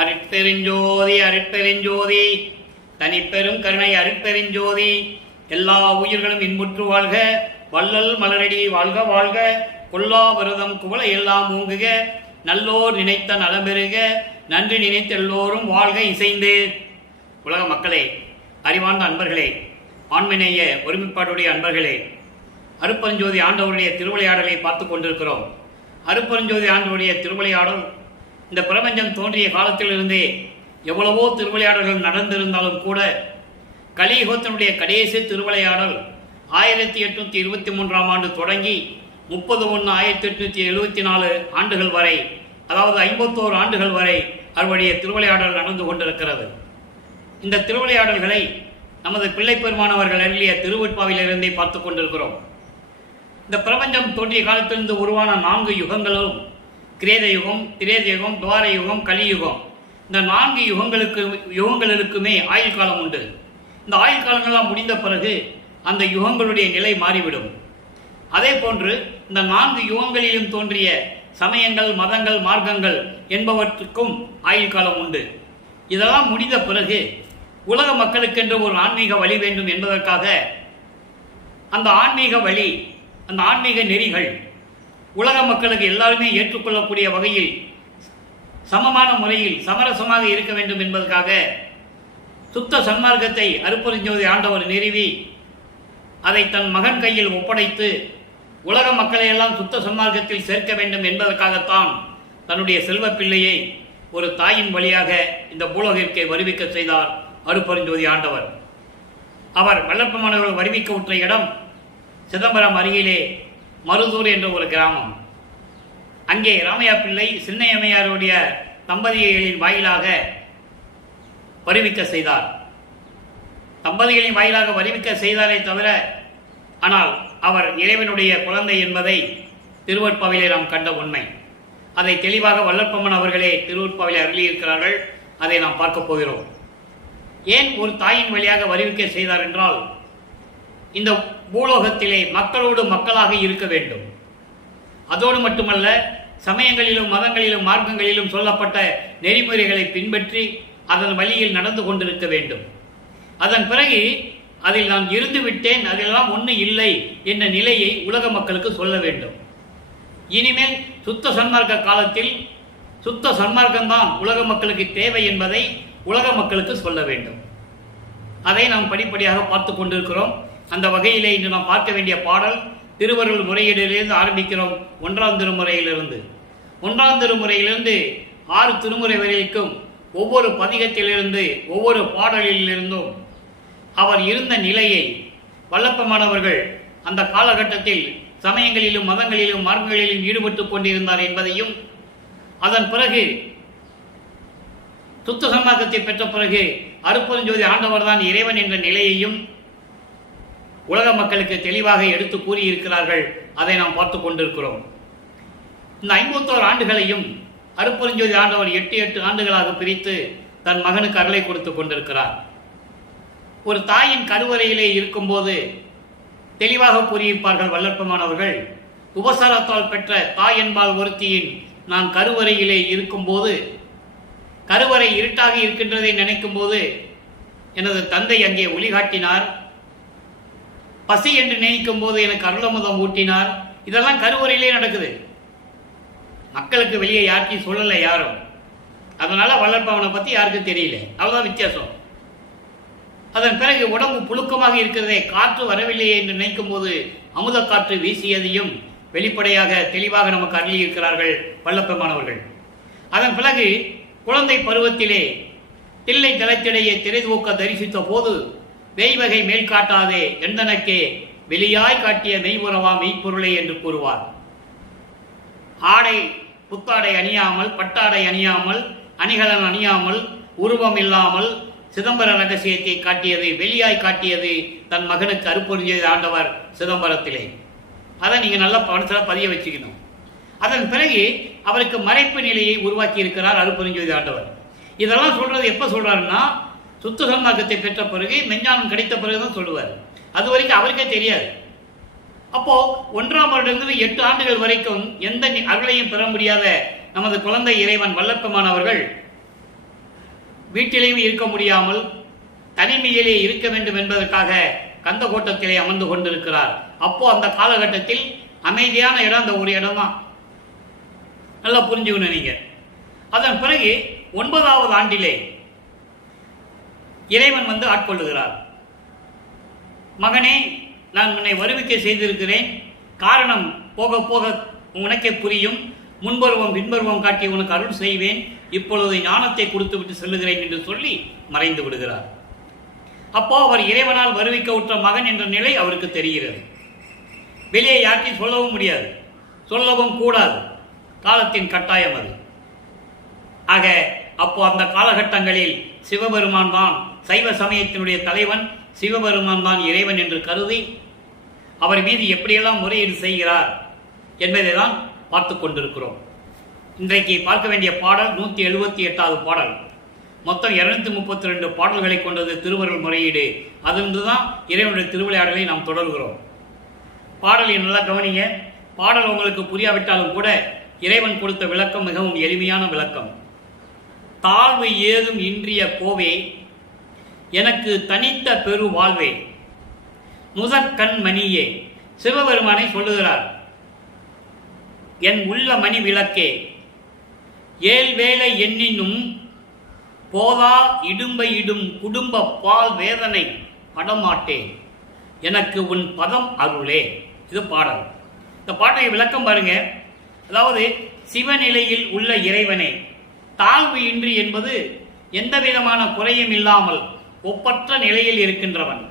அருட்பெருஞ்சோதி அருட்பெருஞ்சோதி தனிப்பெரும் கருணை அருட்பெருஞ்சோதி. எல்லா உயிர்களும் இன்புற்று வாழ்க, வள்ளல் மலரடி வாழ்க வாழ்க, கொல்லா விரதம் குவளை எல்லாம் ஓங்குக, நல்லோர் நினைத்த நலம்பெறுக, நன்றி நினைத்த எல்லோரும் வாழ்க இசைந்து. உலக மக்களே, அறிவார்ந்த அன்பர்களே, ஆண்மநேய ஒருமைப்பாடுடைய அன்பர்களே, அருட்பெருஞ்சோதி ஆண்டவருடைய திருவிளையாடலை பார்த்து கொண்டிருக்கிறோம். அருட்பெருஞ்சோதி ஆண்டவருடைய திருவிளையாடல் இந்த பிரபஞ்சம் தோன்றிய காலத்திலிருந்தே எவ்வளவோ திருவிளையாடல்கள் நடந்திருந்தாலும் கூட கலியுகத்தினுடைய கடைசி திருவிளையாடல் 1823 ஆண்டு தொடங்கி 30/1/1874 ஆண்டுகள் வரை, அதாவது 51 ஆண்டுகள் வரை அவருடைய திருவிளையாடல் நடந்து கொண்டிருக்கிறது. இந்த திருவிளையாடல்களை நமது பிள்ளை பெருமானவர்கள் அருளிய திருவெட்பாவிலிருந்தே பார்த்து கொண்டிருக்கிறோம். இந்த பிரபஞ்சம் தோன்றிய காலத்திலிருந்து உருவான 4 யுகங்களும் கிரேத யுகம், திரேத யுகம், துவார யுகம், கலியுகம். இந்த 4 யுகங்களுக்குமே ஆயுள் காலம் உண்டு. இந்த ஆயுள் காலங்கள்லாம் முடிந்த பிறகு அந்த யுகங்களுடைய நிலை மாறிவிடும். அதே போன்று இந்த 4 யுகங்களிலும் தோன்றிய சமயங்கள், மதங்கள், மார்க்கங்கள் என்பவற்றுக்கும் ஆயுள் காலம் உண்டு. இதெல்லாம் முடிந்த பிறகு உலக மக்களுக்கென்று ஒரு ஆன்மீக வழி வேண்டும் என்பதற்காக அந்த ஆன்மீக வழி, அந்த ஆன்மீக நெறிகள் உலக மக்களுக்கு எல்லாருமே ஏற்றுக்கொள்ளக்கூடிய வகையில் சமமான முறையில் சமரசமாக இருக்க வேண்டும் என்பதற்காக சுத்த சன்மார்க்கத்தை அருட்பெருஞ்சோதி ஆண்டவர் நிறுவி அதை தன் மகன் கையில் ஒப்படைத்து உலக மக்களை எல்லாம் சுத்த சன்மார்க்கத்தில் சேர்க்க வேண்டும் என்பதற்காகத்தான் தன்னுடைய செல்வ பிள்ளையை ஒரு தாயின் வழியாக இந்த பூலோகிற்கே வருவிக்க செய்தார் அருட்பெருஞ்சோதி ஆண்டவர். அவர் வல்லற்பமானவர்கள் வருவிக்க உற்ற இடம் சிதம்பரம் அருகிலே மருதூர் என்ற ஒரு கிராமம். அங்கே ராமையா பிள்ளை சின்னையம்மையாருடைய தம்பதிகளின் வாயிலாக வருவிக்க செய்தார். தம்பதிகளின் வாயிலாக வருவிக்க செய்தாரே தவிர, ஆனால் அவர் இறைவனுடைய குழந்தை என்பதை திருவெட்பாவிலே நாம் கண்ட உண்மை. அதை தெளிவாக வல்லற்பம்மன் அவர்களே திருவெட்பாவிலே அருளியிருக்கிறார்கள். அதை நாம் பார்க்க போகிறோம். ஏன் ஒரு தாயின் வழியாக வருவிக்க செய்தார் என்றால், இந்த பூலோகத்திலே மக்களோடு மக்களாக இருக்க வேண்டும். அதோடு மட்டுமல்ல, சமயங்களிலும் மதங்களிலும் மார்க்கங்களிலும் சொல்லப்பட்ட நெறிமுறைகளை பின்பற்றி அதன் வழியில் நடந்து கொண்டிருக்க வேண்டும். அதன் பிறகு அதில் நான் இருந்து விட்டேன், அதெல்லாம் ஒன்றும் இல்லை என்ற நிலையை உலக மக்களுக்கு சொல்ல வேண்டும். இனிமேல் சுத்த சன்மார்க்க காலத்தில் சுத்த சன்மார்க்கம்தான் உலக மக்களுக்கு தேவை என்பதை உலக மக்களுக்கு சொல்ல வேண்டும். அதை நாம் படிப்படியாக பார்த்து கொண்டிருக்கிறோம். அந்த வகையிலே இன்று நாம் பார்க்க வேண்டிய பாடல் திருவருள் முறையீடிலிருந்து ஆரம்பிக்கிறோம். 1ஆம் திருமுறையிலிருந்து 6 திருமுறை வரைக்கும் ஒவ்வொரு பதிகத்திலிருந்து ஒவ்வொரு பாடலிலிருந்தும் அவர் இருந்த நிலையை வல்லப்பமானவர்கள் அந்த காலகட்டத்தில் சமயங்களிலும் மதங்களிலும் மார்க்கங்களிலும் ஈடுபட்டு கொண்டிருந்தார் என்பதையும், அதன் பிறகு சுத்த சன்மார்க்கத்தை பெற்ற பிறகு அருட்பெருஞ்சோதி ஆண்டவர் தான் இறைவன் என்ற நிலையையும் உலக மக்களுக்கு தெளிவாக எடுத்து கூறியிருக்கிறார்கள். அதை நாம் பார்த்து கொண்டிருக்கிறோம். இந்த 51 ஆண்டுகளையும் அருட்பெருஞ்சோதி ஆண்டவர் 8 ஆண்டுகளாக பிரித்து தன் மகனுக்கு அருளை கொடுத்து கொண்டிருக்கிறார். ஒரு தாயின் கருவறையிலே இருக்கும்போது தெளிவாக கூறியிருப்பார்கள் வல்லற்பமானவர்கள். உபசாரத்தால் பெற்ற தாய் என்பால் ஒருத்தியின் நான் கருவறையிலே இருக்கும்போது, கருவறை இருட்டாக இருக்கின்றதை நினைக்கும் போது எனது தந்தை அங்கே ஒளிகாட்டினார். பசி என்று நினைக்கும் போது எனக்கு அருளமுதம் ஊட்டினார். இதெல்லாம் கருவறையிலே நடக்குது. மக்களுக்கு வெளியே யாருக்கும் சொல்லலை யாரும். அதனால வல்லற்பவனை பத்தி யாருக்கும் தெரியல. அவ்வளவுதான் வித்தியாசம். அதன் பிறகு உடம்பு புழுக்கமாக இருக்கிறதே, காற்று வரவில்லையே என்று நினைக்கும் போது அமுத காற்று வீசியதையும் வெளிப்படையாக தெளிவாக நமக்கு அருளியிருக்கிறார்கள் வல்லப்பெருமானவர்கள். அதன் பிறகு குழந்தை பருவத்திலே தில்லை தளத்திடையே திரைதூக்க தரிசித்த போது வெய்வகை மேல் காட்டாதே எந்தனக்கே வெளியாய் காட்டிய மெய்வுறவா மெய்ப்பொருளை என்று கூறுவார். ஆடை புத்தாடை அணியாமல், பட்டாடை அணியாமல், அணிகலன் அணியாமல், உருவம் இல்லாமல் சிதம்பர ரகசியத்தை காட்டியது, வெளியாய் காட்டியது தன் மகனுக்கு அருட்பெருஞ்சோதி ஆண்டவர் சிதம்பரத்திலே. அதை நீங்க நல்லா பணத்தில் பதிய வச்சுக்கணும். அதன் பிறகு அவருக்கு மறைப்பு நிலையை உருவாக்கி இருக்கிறார் அருட்பெருஞ்சோதி ஆண்டவர். இதெல்லாம் சொல்றது எப்ப சொல்றாருன்னா, சுத்த சன்மார்க்கத்தை பெற்ற பிறகு, மெஞ்ஞானம் கிடைத்த பிறகுதான் சொல்லுவார். அது வரைக்கும் அவருக்கே தெரியாது. அப்போ 1ஆம் வருடங்கள் 8 ஆண்டுகள் வரைக்கும் எந்த அருளையும் பெற முடியாத நமது குழந்தை இறைவன் வல்லப்பெருமானவர்கள் வீட்டிலேயும் இருக்க முடியாமல் தனிமையிலே இருக்க வேண்டும் என்பதற்காக கந்த கோட்டத்திலே அமர்ந்து கொண்டிருக்கிறார். அப்போ அந்த காலகட்டத்தில் அமைதியான இடம் அந்த ஒரு இடம் தான். நல்லா புரிஞ்சுக்கணும் நீங்க. அதன் பிறகு 9வது ஆண்டிலே இறைவன் வந்து ஆட்கொள்ளுகிறார். மகனே, நான் உன்னை வருவிக்க செய்திருக்கிறேன். காரணம் போக போக உனக்கே புரியும். முன்பருவம் பின்பருவம் காட்டி உனக்கு அருள் செய்வேன். இப்பொழுது ஞானத்தை கொடுத்து விட்டு செல்லுகிறேன் என்று சொல்லி மறைந்து விடுகிறார். அப்போ அவர் இறைவனால் வருவிக்க உற்ற மகன் என்ற நிலை அவருக்கு தெரிகிறது. வெளியே யார்த்தையும் சொல்லவும் முடியாது, சொல்லவும் கூடாது. காலத்தின் கட்டாயம் அது. ஆக அப்போ அந்த காலகட்டங்களில் சிவபெருமான் தான் சைவ சமயத்தினுடைய தலைவன், சிவபெருமான் தான் இறைவன் என்று கருதி அவர் மீது எப்படியெல்லாம் முறையீடு செய்கிறார் என்பதை தான் பார்த்து கொண்டிருக்கிறோம். இன்றைக்கு பார்க்க வேண்டிய பாடல் 178வது பாடல். மொத்தம் 232 பாடல்களை கொண்டது திருவருள் முறையீடு. அதிலிருந்து தான் இறைவனுடைய திருவிளையாடலை நாம் தொடர்கிறோம். பாடலை நல்லா கவனிங்க. பாடல் உங்களுக்கு புரியாவிட்டாலும் கூட இறைவன் கொடுத்த விளக்கம் மிகவும் எளிமையான விளக்கம். தாழ்வு ஏதும் இன்றிய கோவே, எனக்கு தனித்த பெரு வாழ்வே, முதற்கண் மணியே. சிவபெருமானை சொல்லுகிறார். என் உள்ள மணி விளக்கே, ஏழ்வேளை எண்ணினும் போதா இடும்பை இடும் குடும்ப பால் வேதனை படமாட்டேன், எனக்கு உன் பதம் அருளே. இது பாடல். இந்த பாட்டை விளக்கம் பாருங்க. அதாவது சிவநிலையில் உள்ள இறைவனே, தாழ்வு இன்றி என்பது எந்த விதமான குறையும் இல்லாமல் ஒப்பற்ற நிலையில் இருக்கின்றவன்.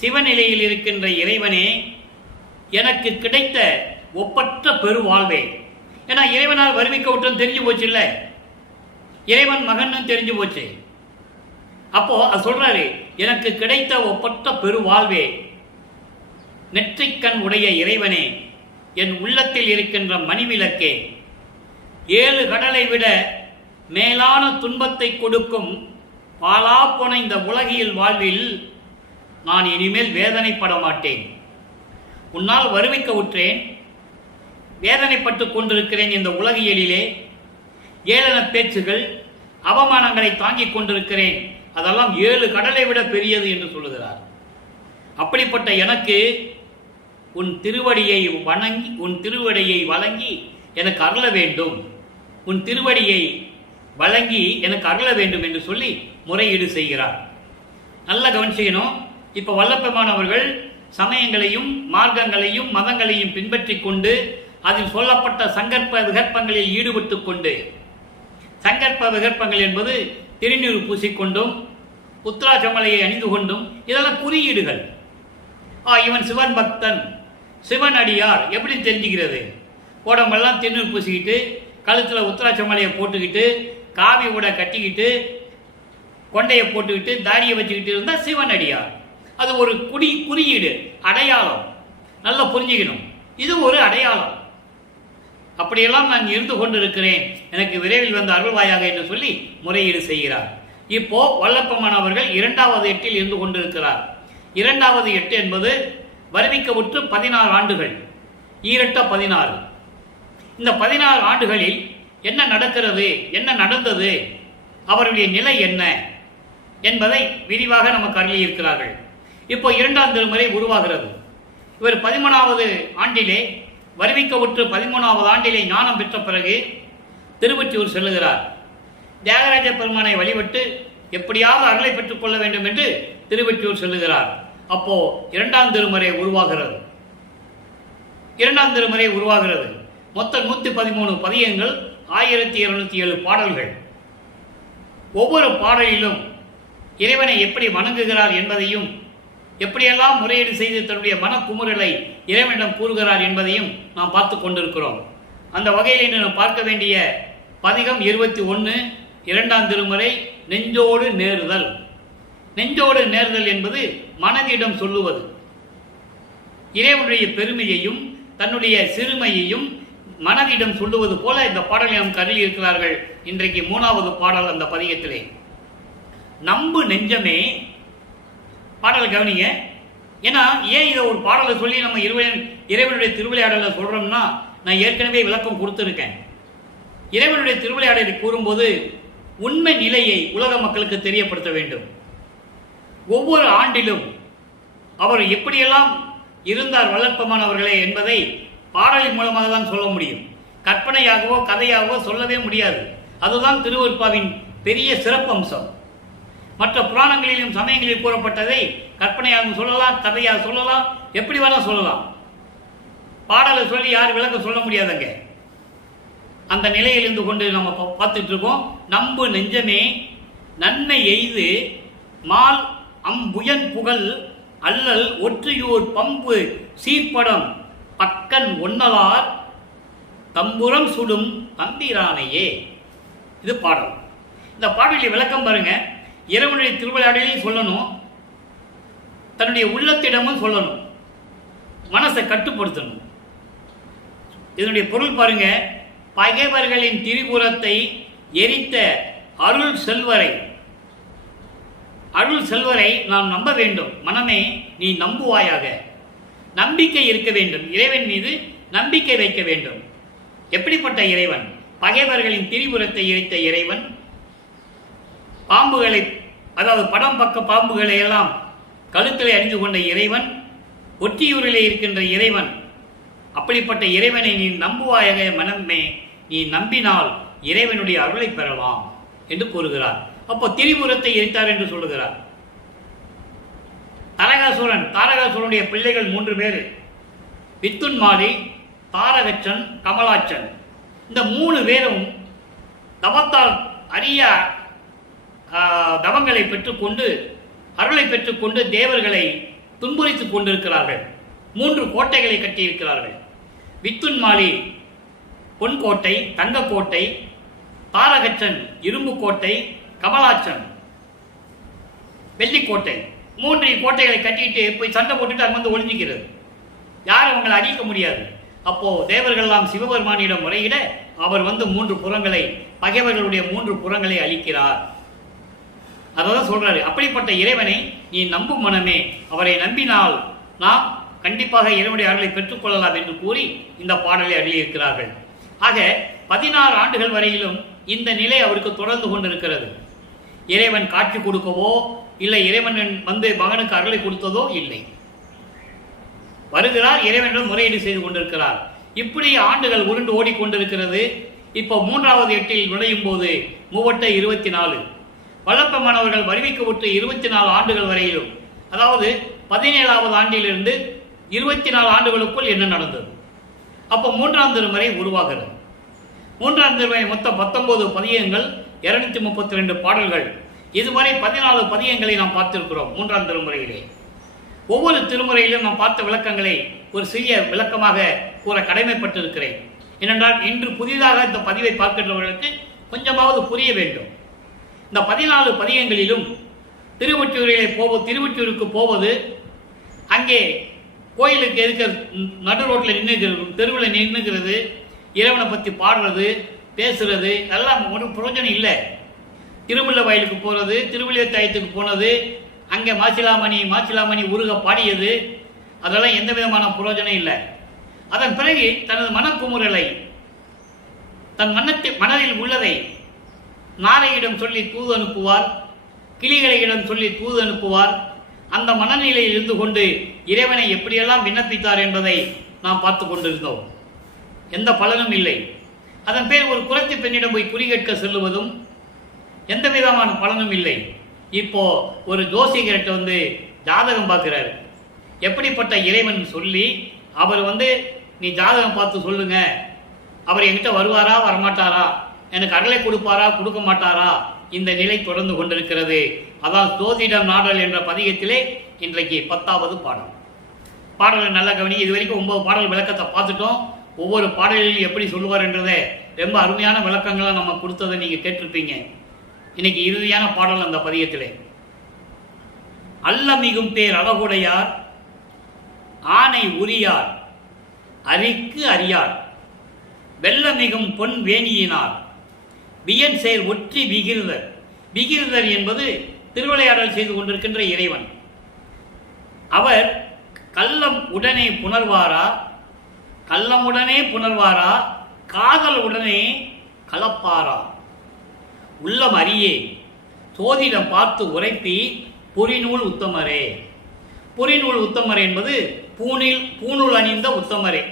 சிவநிலையில் இருக்கின்ற இறைவனே, எனக்கு கிடைத்த ஒப்பற்ற பெரு வாழ்வே. ஏன்னா இறைவனால் வருவிக்க விட்டு தெரிஞ்சு போச்சு இல்ல, இறைவன் மகன் தெரிஞ்சு போச்சு. அப்போ அது சொல்றாரு, எனக்கு கிடைத்த ஒப்பற்ற பெரு வாழ்வே, நெற்றிக்கண் உடைய இறைவனே, என் உள்ளத்தில் இருக்கின்ற மணிவிளக்கே, 7 கடலை விட மேலான துன்பத்தை கொடுக்கும் பாலா போன இந்த உலகியல் வாழ்வில் நான் இனிமேல் வேதனைப்பட மாட்டேன். உன்னால் வருவிக்க உற்றேன், வேதனைப்பட்டு கொண்டிருக்கிறேன். இந்த உலகியலிலே ஏளன பேச்சுகள், அவமானங்களை தாங்கிக் கொண்டிருக்கிறேன். அதெல்லாம் 7 கடலை விட பெரியது என்று சொல்லுகிறார். அப்படிப்பட்ட எனக்கு உன் திருவடியை வழங்கி எனக்கு அருள வேண்டும், உன் திருவடியை வழங்கி எனக்கு அருள வேண்டும் என்று சொல்லி முறையீடு செய்கிறார். நல்ல கவனிச்சுக்கணும். இப்ப வல்லபெருமான் அவர்கள் சமயங்களையும் மார்க்கங்களையும் மதங்களையும் பின்பற்றி கொண்டு அதில் சொல்லப்பட்ட சங்கற்ப விகற்பங்களில் ஈடுபட்டு கொண்டு, சங்கற்ப விகற்பங்கள் என்பது திருநீறு பூசிக்கொண்டும் உத்ராஜமலையை அணிந்து கொண்டும், இதெல்லாம் குறியீடுகள். இவன் சிவன் பக்தன், சிவன் அடியார் எப்படி தெரிஞ்சுக்கிறது? உடம்பெல்லாம் திருநீர் பூசிக்கிட்டு, கழுத்தில் உத்ராட்சமலையை போட்டுக்கிட்டு, காவி உட கட்டிக்கிட்டு, கொண்டையை போட்டுக்கிட்டு, தாடியை வச்சுக்கிட்டு இருந்தால் சிவன் அடியார். அது ஒரு குறியீடு, அடையாளம். நல்லா புரிஞ்சுக்கணும். இது ஒரு அடையாளம். அப்படியெல்லாம் நான் இருந்து கொண்டிருக்கிறேன், எனக்கு விரைவில் வந்து அருள்வாயாக என்று சொல்லி முறையீடு செய்கிறார். இப்போ வல்லபெருமான் அவர்கள் 2வது எட்டில் இருந்து கொண்டிருக்கிறார். 2வது எட்டு என்பது வருவிக்க உற்று 16 ஆண்டுகள், ஈரட்ட 16. இந்த 16 ஆண்டுகளில் என்ன நடக்கிறது, என்ன நடந்தது, அவருடைய நிலை என்ன என்பதை விரிவாக நமக்கு அருளியிருக்கிறார்கள். இப்போ 2ஆம் திருமுறை உருவாகிறது. இவர் 13வது ஆண்டிலே வருவிக்க உற்று 13வது ஆண்டிலே ஞானம் பெற்ற பிறகு திருவொற்றியூர் செல்லுகிறார். தியாகராஜ பெருமானை வழிபட்டு எப்படியாவது அருளை பெற்றுக் கொள்ள வேண்டும் என்று திருவொற்றியூர் செல்லுகிறார். அப்போ 2ஆம் திருமுறை உருவாகிறது. 2ஆம் திருமுறை உருவாகிறது. மொத்தம் 113 பதியங்கள், 1207 பாடல்கள். ஒவ்வொரு பாடலிலும் இறைவனை எப்படி வணங்குகிறார் என்பதையும், எப்படியெல்லாம் முறையீடு செய்து தன்னுடைய மனக்குமுறலை இறைவனிடம் கூறுகிறார் என்பதையும் நாம் பார்த்து கொண்டிருக்கிறோம். அந்த வகையில் இன்று நாம் பார்க்க வேண்டிய பதிகம் 21, 2ஆம் திருமுறை, நெஞ்சோடு நேர்தல். நெஞ்சோடு நேர்தல் என்பது மனதிடம் சொல்லுவது. இறைவனுடைய பெருமையையும் தன்னுடைய சிறுமையையும் மனதிடம் சொல்லுவது போல இந்த பாடலை நாம் கருதி இருக்கிறார்கள். இன்றைக்கு 3வது பாடல் அந்த பதிகத்திலே. நம்பு நெஞ்சமே, பாடல் கவனிங்க. ஏன்னா ஏன் இதை ஒரு பாடலை சொல்லி நம்ம இறைவனுடைய திருவிளையாடலை சொல்றோம்னா, நான் ஏற்கனவே விளக்கம் கொடுத்துருக்கேன். இறைவனுடைய திருவிளையாடலை கூறும்போது உண்மை நிலையை உலக மக்களுக்கு தெரியப்படுத்த வேண்டும். ஒவ்வொரு ஆண்டிலும் அவர் எப்படியெல்லாம் இருந்தார் வல்லற்பமானவர்களே என்பதை பாடலின் மூலமாக தான் சொல்ல முடியும். கற்பனையாகவோ கதையாகவோ சொல்லவே முடியாது. அதுதான் திருவருட்பாவின் பெரிய சிறப்பம்சம். மற்ற புராணங்களிலும் சமயங்களில் கூறப்பட்டதை கற்பனையாக சொல்லலாம், கதையாக சொல்லலாம், எப்படி வேணா சொல்லலாம். பாடலை சொல்லி யார் விளக்க சொல்ல முடியாதங்க. அந்த நிலையில் இருந்து கொண்டு நம்ம பார்த்துட்டு இருக்கோம். நம்பு நெஞ்சமே நன்மை எய்து மால் அம்புயன் புகழ் அல்லல் ஒற்றியூர் பம்பு சீர்படம் பக்கன் ஒன்னலார் தம்புரம் சுடும் தம்பிரானையே. இது பாடல். இந்த பாடலில் விளக்கம் பாருங்க. இறைவனுடைய திருவிளையாடலையும் சொல்லணும், தன்னுடைய உள்ளத்திடமும் சொல்லணும், மனசை கட்டுப்படுத்தணும். இதனுடைய பொருள் பாருங்க. பகைவர்களின் திரிபுரத்தை எரித்த அருள் செல்வரை நாம் நம்ப வேண்டும். மனமே நீ நம்புவாயாக. நம்பிக்கை இருக்க வேண்டும். இறைவன் மீது நம்பிக்கை வைக்க வேண்டும். எப்படிப்பட்ட இறைவன்? பகைவர்களின் திரிபுரத்தை எரித்த இறைவன், பாம்புகளை, அதாவது படம் பக்க பாம்புகளை எல்லாம் கழுத்திலே அணிந்து கொண்ட இறைவன், ஒற்றியூரிலே இருக்கின்ற இறைவன். அப்படிப்பட்ட இறைவனை நீ நம்புவாயாக மனமே, நீ நம்பினால் இறைவனுடைய அருளை பெறலாம் என்று கூறுகிறார். அப்போ திரிபுரத்தை எரித்தார் என்று சொல்லுகிறார். தாரகாசுரனுடைய பிள்ளைகள் 3 பேர், வித்துன்மாலி, தாரகச்சன், கமலாச்சன். இந்த 3 பேரும் தவத்தால் அரிய தவங்களை பெற்றுக்கொண்டு, அருளை பெற்றுக்கொண்டு தேவர்களை துன்புறுத்திக் கொண்டிருக்கிறார்கள். 3 கோட்டைகளை கட்டியிருக்கிறார்கள். வித்துன்மாலி பொன்கோட்டை, தங்கக்கோட்டை, தாரகச்சன் இரும்பு கோட்டை, கமலாச்சன் வெள்ளிக்கோட்டை. 3 கோட்டைகளை கட்டிட்டு போய் சண்டை போட்டுட்டு அங்க வந்து ஒளிஞ்சிக்கிறது. யாரும் அவங்களை அழிக்க முடியாது. அப்போ தேவர்கள் எல்லாம் சிவபெருமானிடம் முறையிட அவர் வந்து 3 புறங்களை, பகைவர்களுடைய 3 புறங்களை அழிக்கிறார். அதான் சொல்றாரு. அப்படிப்பட்ட இறைவனை நீ நம்பும் மனமே, அவரை நம்பினால் நாம் கண்டிப்பாக இறைவனுடைய அருளை பெற்றுக்கொள்ளலாம் என்று கூறி இந்த பாடலை அருளியிருக்கிறார்கள். ஆக 16 ஆண்டுகள் வரையிலும் இந்த நிலை அவருக்கு தொடர்ந்து கொண்டிருக்கிறது. இறைவன் காட்சி கொடுக்கவோ இல்லை இறைவன் வந்து மகனுக்கு அருளை கொடுத்ததோ இல்லை. வருகிறார், இறைவனிடம் முறையீடு செய்து கொண்டிருக்கிறார். இப்படி ஆண்டுகள் உருண்டு ஓடிக்கொண்டிருக்கிறது. இப்போ 3வது எட்டில் நுழையும் போது 3 வல்லப்பமானவர்கள் வருவிக்க விட்டு 24 ஆண்டுகள் வரையிலும், அதாவது 17வது ஆண்டிலிருந்து 24 ஆண்டுகளுக்குள் என்ன நடந்தது? அப்போ 3ஆம் திருமுறை உருவாகிறது. 3ஆம் திருமுறை மொத்தம் 19 பதியங்கள், 232 பாடல்கள். இதுவரை 14 பதியங்களை நாம் பார்த்திருக்கிறோம் 3ஆம் திருமுறையிலே. ஒவ்வொரு திருமுறையிலும் நாம் பார்த்த விளக்கங்களை ஒரு சிறிய விளக்கமாக கூற கடமைப்பட்டிருக்கிறேன். ஏனென்றால் இன்று புதிதாக இந்த பதிவை பார்க்கின்றவர்களுக்கு கொஞ்சமாவது புரிய வேண்டும். இந்த 14 பதியங்களிலும் திருவொற்றியூருக்கு போவது, அங்கே கோயிலுக்கு எதுக்க நடு ரோட்டில் நின்றுகிறது, தெருவில் நின்றுகிறது, இறைவனை பற்றி பாடுறது, பேசுறது எல்லாம் ஒரு பிரயோஜனம் இல்லை. திருமுல்ல வயலுக்கு போகிறது, திருவிழியத்தாயத்துக்கு போனது, அங்கே மாசிலாமணி உருக பாடியது, அதெல்லாம் எந்த விதமான பிரயோஜனம் இல்லை. அதன் பிறகு தனது மனக்குமுறலை, தன் மனதில் உள்ளதை நாரையிடம் சொல்லி தூது அனுப்புவார், கிளிகளிடம் சொல்லி தூது அனுப்புவார். அந்த மனநிலையில் இருந்து கொண்டு இறைவனை எப்படியெல்லாம் விண்ணப்பித்தார் என்பதை நாம் பார்த்து கொண்டிருந்தோம். எந்த பலனும் இல்லை. அதன் பேர் ஒரு குறைச்சி பெண்ணிடம் போய் குறி கேட்க செல்லுவதும் எந்த விதமான பலனும் இல்லை. இப்போ ஒரு ஜோசிகர்கிட்ட வந்து ஜாதகம் பார்க்கிறாரு. எப்படிப்பட்ட இறைவன் சொல்லி அவர் வந்து நீ ஜாதகம் பார்த்து சொல்லுங்க, அவர் என்கிட்ட வருவாரா வரமாட்டாரா, எனக்கு அருளை கொடுப்பாரா கொடுக்க மாட்டாரா, இந்த நிலை தொடர்ந்து கொண்டிருக்கிறது. அதான் ஜோதிடம் நாடல் என்ற பதிகத்திலே இன்றைக்கு 10வது பாடல். பாடலை நல்ல கவனி. இது வரைக்கும் 9 பாடல் விளக்கத்தை பார்த்துட்டோம். ஒவ்வொரு பாடலிலும் எப்படி சொல்லுவார் என்றதை ரொம்ப அருமையான விளக்கங்களை நம்ம கொடுத்ததை நீங்கள் கேட்டிருப்பீங்க. இன்னைக்கு இறுதியான பாடல் அந்த பதிகத்திலே. அல்லமிகும் பேர் அழகுடையார் ஆனை உரியார் அரிக்கு அறியார் வெள்ளமிகும் பொன் வேணியினார் வியன் சேர் ஒற்றி விகிர்தர். விகிர்தர் என்பது திருவிளையாடல் செய்து கொண்டிருக்கின்ற இறைவன். அவர் கள்ளமுடனே புணர்வாரா காதல் உடனே கலப்பாரா. உள்ளம் அறியே சோதிடம் பார்த்து உரைப்பி பொறிநூல் உத்தமரே. பொறிநூல் உத்தமரே என்பது பூணூல் அணிந்த உத்தமரே.